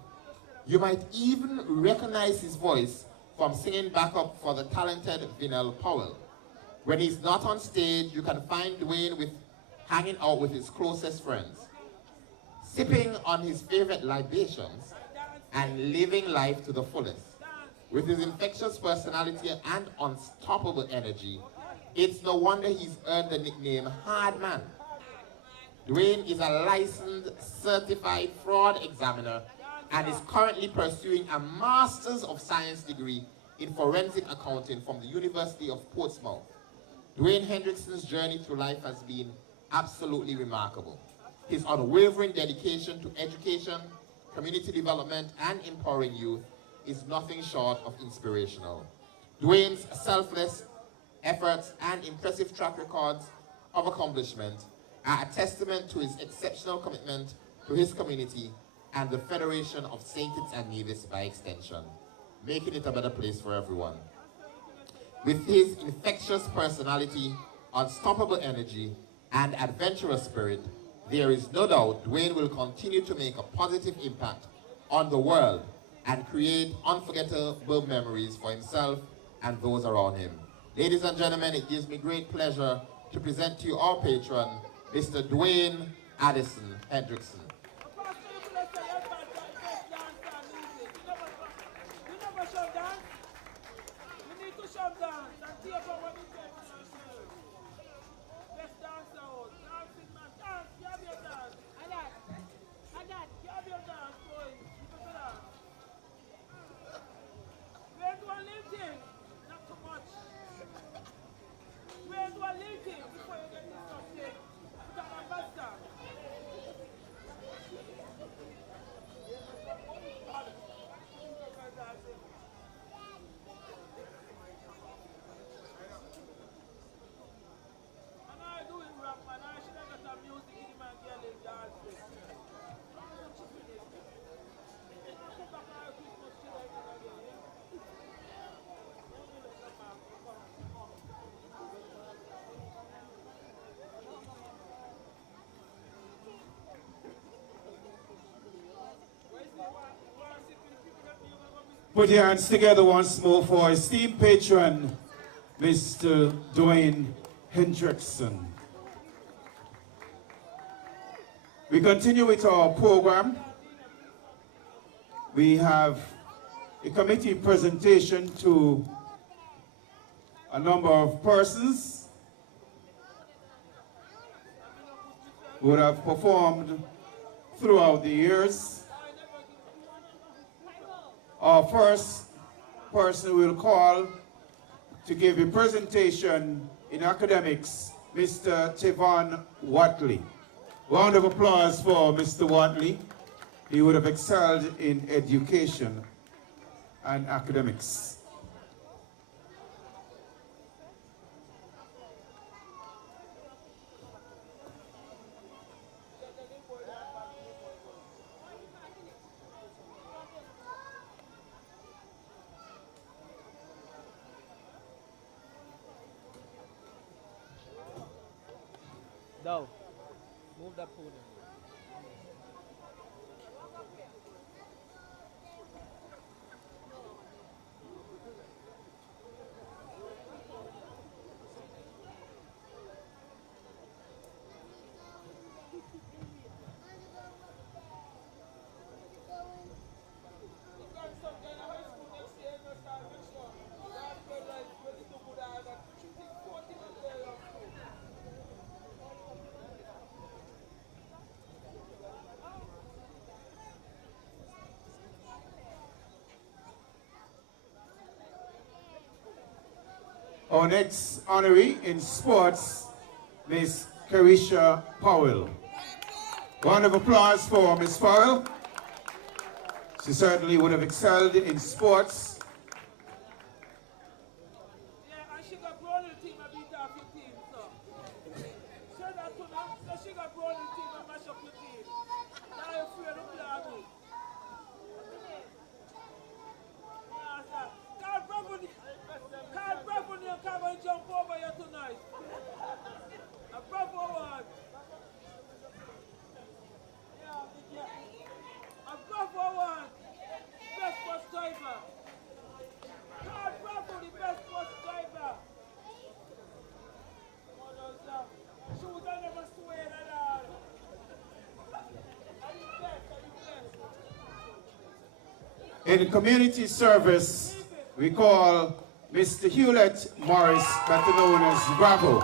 You might even recognize his voice from singing backup for the talented Vinell Powell. When he's not on stage, you can find Dwane hanging out with his closest friends, sipping on his favorite libations, and living life to the fullest. With his infectious personality and unstoppable energy, it's no wonder he's earned the nickname Hard Man. Dwane is a licensed, certified fraud examiner and is currently pursuing a Master's of Science degree in Forensic Accounting from the University of Portsmouth. Dwane Hendrickson's journey through life has been absolutely remarkable. His unwavering dedication to education, community development, and empowering youth is nothing short of inspirational. Dwane's selfless efforts and impressive track records of accomplishment are a testament to his exceptional commitment to his community and the Federation of St. Kitts and Nevis by extension, making it a better place for everyone. With his infectious personality, unstoppable energy, and adventurous spirit, there is no doubt Dwane will continue to make a positive impact on the world and create unforgettable memories for himself and those around him. Ladies and gentlemen, it gives me great pleasure to present to you our patron, Mr. Dwane Addison Hendrickson. Put your hands together once more for esteemed patron, Mr. Dwane Hendrickson. We continue with our program. We have a committee presentation to a number of persons who have performed throughout the years. Our first person we'll call to give a presentation in academics, Mr. Tevon Watley. Round of applause for Mr. Watley. He would have excelled in education and academics. No. Move that podium. Our next honoree in sports, Miss Carisha Powell. Round of applause for Miss Powell. She certainly would have excelled in sports. In community service, we call Mr. Hewlett Morris, better known as Bravo.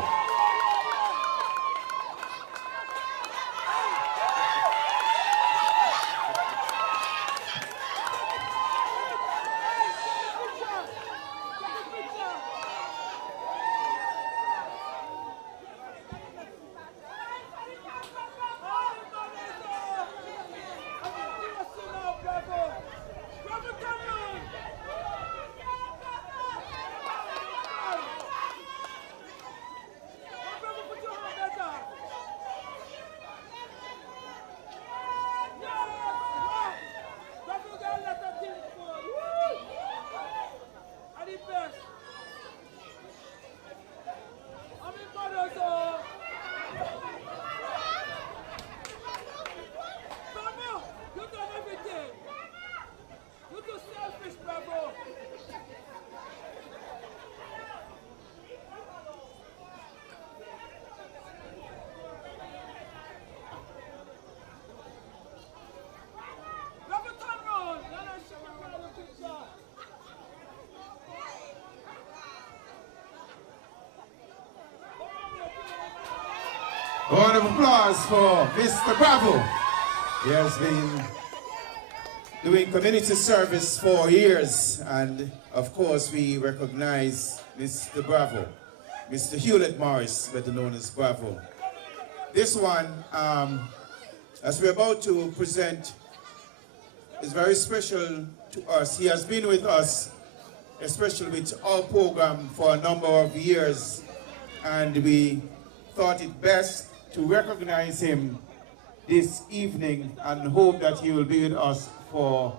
A round of applause for Mr. Bravo. He has been doing community service for years, and of course we recognize Mr. Bravo, Mr. Hewlett Morris, better known as Bravo. This one, as we're about to present, is very special to us. He has been with us, especially with our program, for a number of years, and we thought it best to recognize him this evening and hope that he will be with us for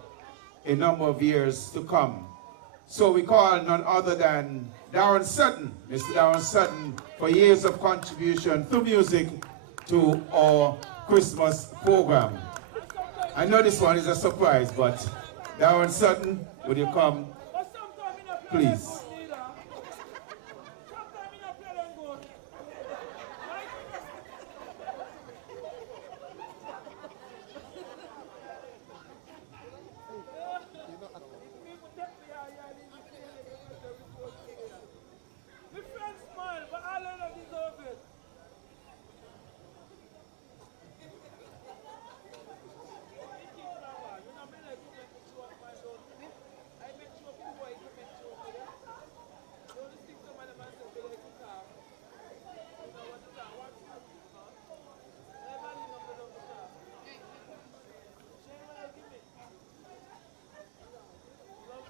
a number of years to come. So we call none other than Darren Sutton, Mr. Darren Sutton, for years of contribution through music to our Christmas program. I know this one is a surprise, but Darren Sutton, would you come, please?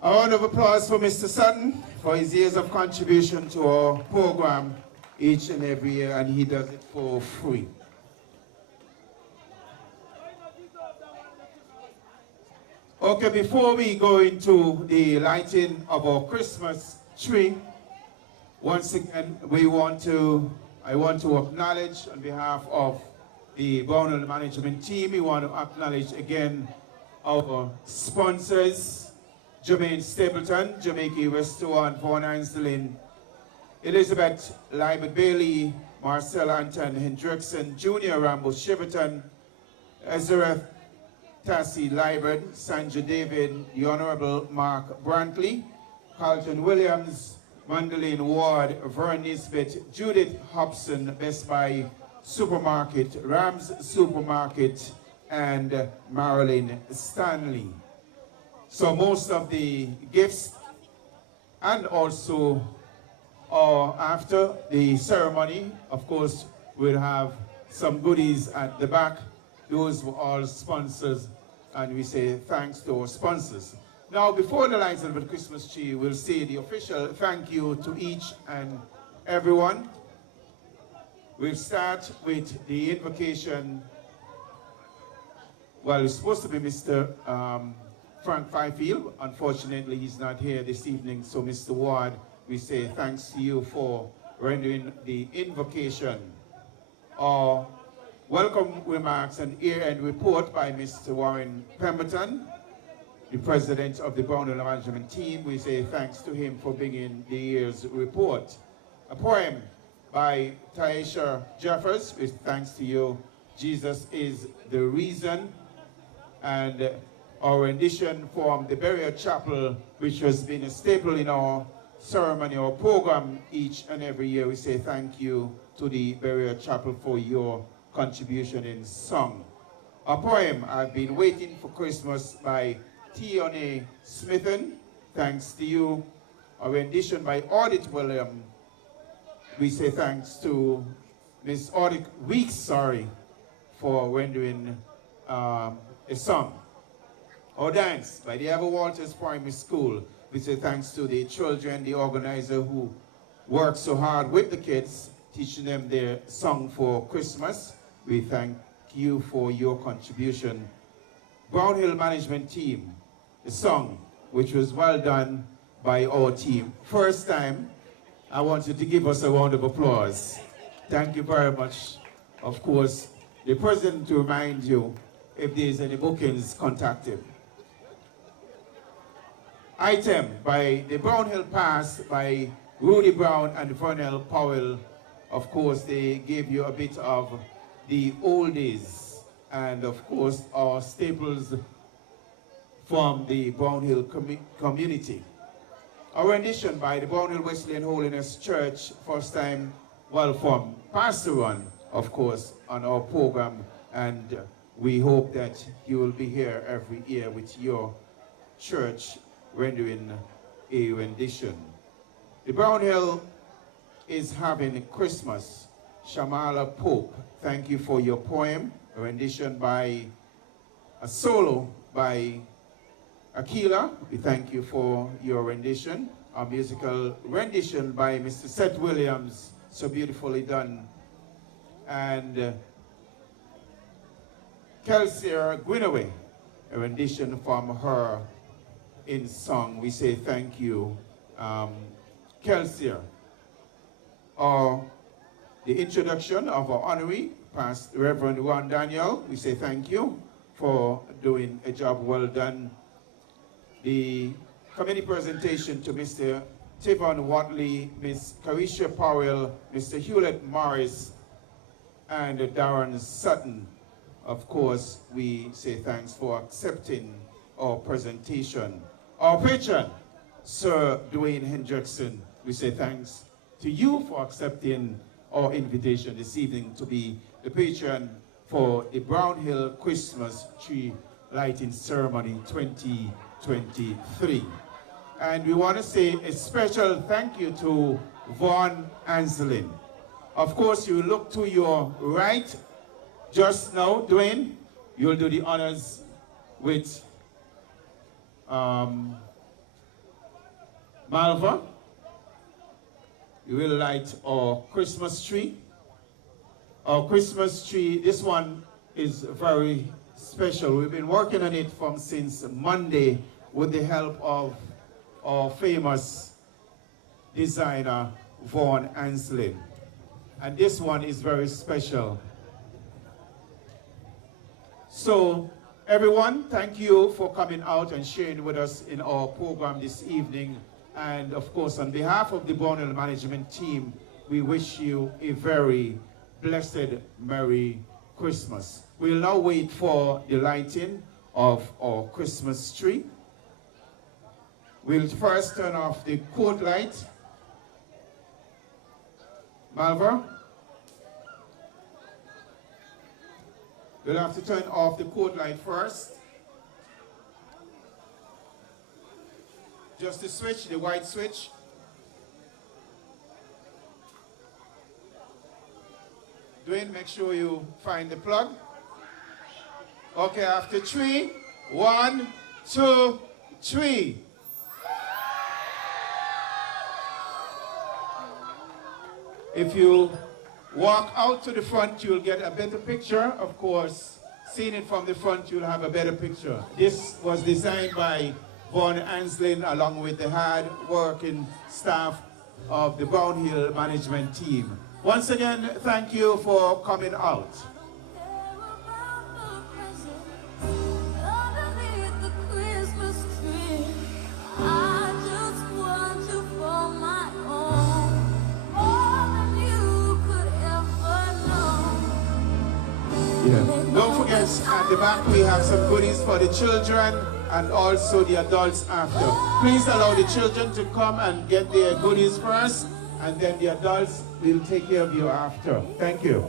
A round of applause for Mr. Sutton for his years of contribution to our program each and every year, and he does it for free. Okay, before we go into the lighting of our Christmas tree, once again, I want to acknowledge on behalf of the Brownhill management team, we want to acknowledge again our sponsors, Jermaine Stapleton, Jamaica Restaurant, Vaughan Anselin, Elizabeth Libert Bailey, Marcel Anton Hendrickson, Junior Rambo Shiverton, Ezra Tassie Libert, Sandra David, the Honorable Mark Brantley, Carlton Williams, Mandolin Ward, Vern Nisbet, Judith Hobson, Best Buy Supermarket, Rams Supermarket, and Marilyn Stanley. So most of the gifts, and also after the ceremony, of course, we'll have some goodies at the back. Those were all sponsors, and we say thanks to our sponsors. Now, before the lights of the Christmas tree, we'll say the official thank you to each and everyone. We'll start with the invocation. Well, it's supposed to be Mr. Frank Fifield. Unfortunately, he's not here this evening. So, Mr. Ward, we say thanks to you for rendering the invocation. Welcome remarks and year-end report by Mr. Warren Pemberton, the president of the Brownhill management team. We say thanks to him for bringing the year's report. A poem by Taisha Jeffers, with thanks to you. Jesus is the reason. And our rendition from the burial chapel, which has been a staple in our ceremony or program each and every year. We say thank you to the burial chapel for your contribution in song. A poem, I've Been Waiting for Christmas, by Tione Smithen. Thanks to you. A rendition by Audit William. We say thanks to Miss Audit Weeks, for rendering a song. Our dance by the Ever Walters Primary School. We say thanks to the children, the organizer who worked so hard with the kids, teaching them their song for Christmas. We thank you for your contribution. Brownhill management team, the song, which was well done by our team. First time, I want you to give us a round of applause. Thank you very much. Of course, the president to remind you, if there's any bookings, contact him. Item by the Brownhill Pass by Rudy Brown and Vernell Powell. Of course, they gave you a bit of the oldies and, of course, our staples from the Brownhill community. A rendition by the Brownhill Wesleyan Holiness Church, first time, well, from Pastor Ron, of course, on our program. And we hope that you will be here every year with your church rendering a rendition. The Brown Hill is having Christmas. Shamala Pope, thank you for your poem, a rendition by a solo by Akila. We thank you for your rendition. A musical rendition by Mr. Seth Williams, so beautifully done. And Kelsier Gwinaway, a rendition from her in song. We say thank you, Kelsier. The introduction of our honoree, Past Reverend Juan Daniel, we say thank you for doing a job well done. The committee presentation to Mr. Tivon Watley, Miss Carisha Powell, Mr. Hewlett Morris, and Darren Sutton. Of course, we say thanks for accepting our presentation. Our patron, Sir Dwane Hendrickson, we say thanks to you for accepting our invitation this evening to be the patron for the Brown Hill Christmas Tree Lighting Ceremony 2023. And we want to say a special thank you to Vaughn Anselin. Of course, you look to your right just now, Dwane. You'll do the honors with Malva. You will light our Christmas tree. Our Christmas tree, this one is very special. We've been working on it since Monday with the help of our famous designer, Vaughn Anselin. And this one is very special. So, everyone, thank you for coming out and sharing with us in our program this evening. And of course, on behalf of the Brown Hill management team, we wish you a very blessed Merry Christmas. We'll now wait for the lighting of our Christmas tree. We'll first turn off the court light. Malva? We'll have to turn off the court light first. Just the switch, the white switch. Dwane, make sure you find the plug. Okay, after 3, 1, 2, 3. If you walk out to the front, you'll get a better picture. Of course, seeing it from the front, you'll have a better picture. This was designed by Vaughn Anselin along with the hard-working staff of the Brown Hill management team. Once again, thank you for coming out. Don't forget, at the back we have some goodies for the children and also the adults after. Please allow the children to come and get their goodies first, and then the adults will take care of you after. Thank you.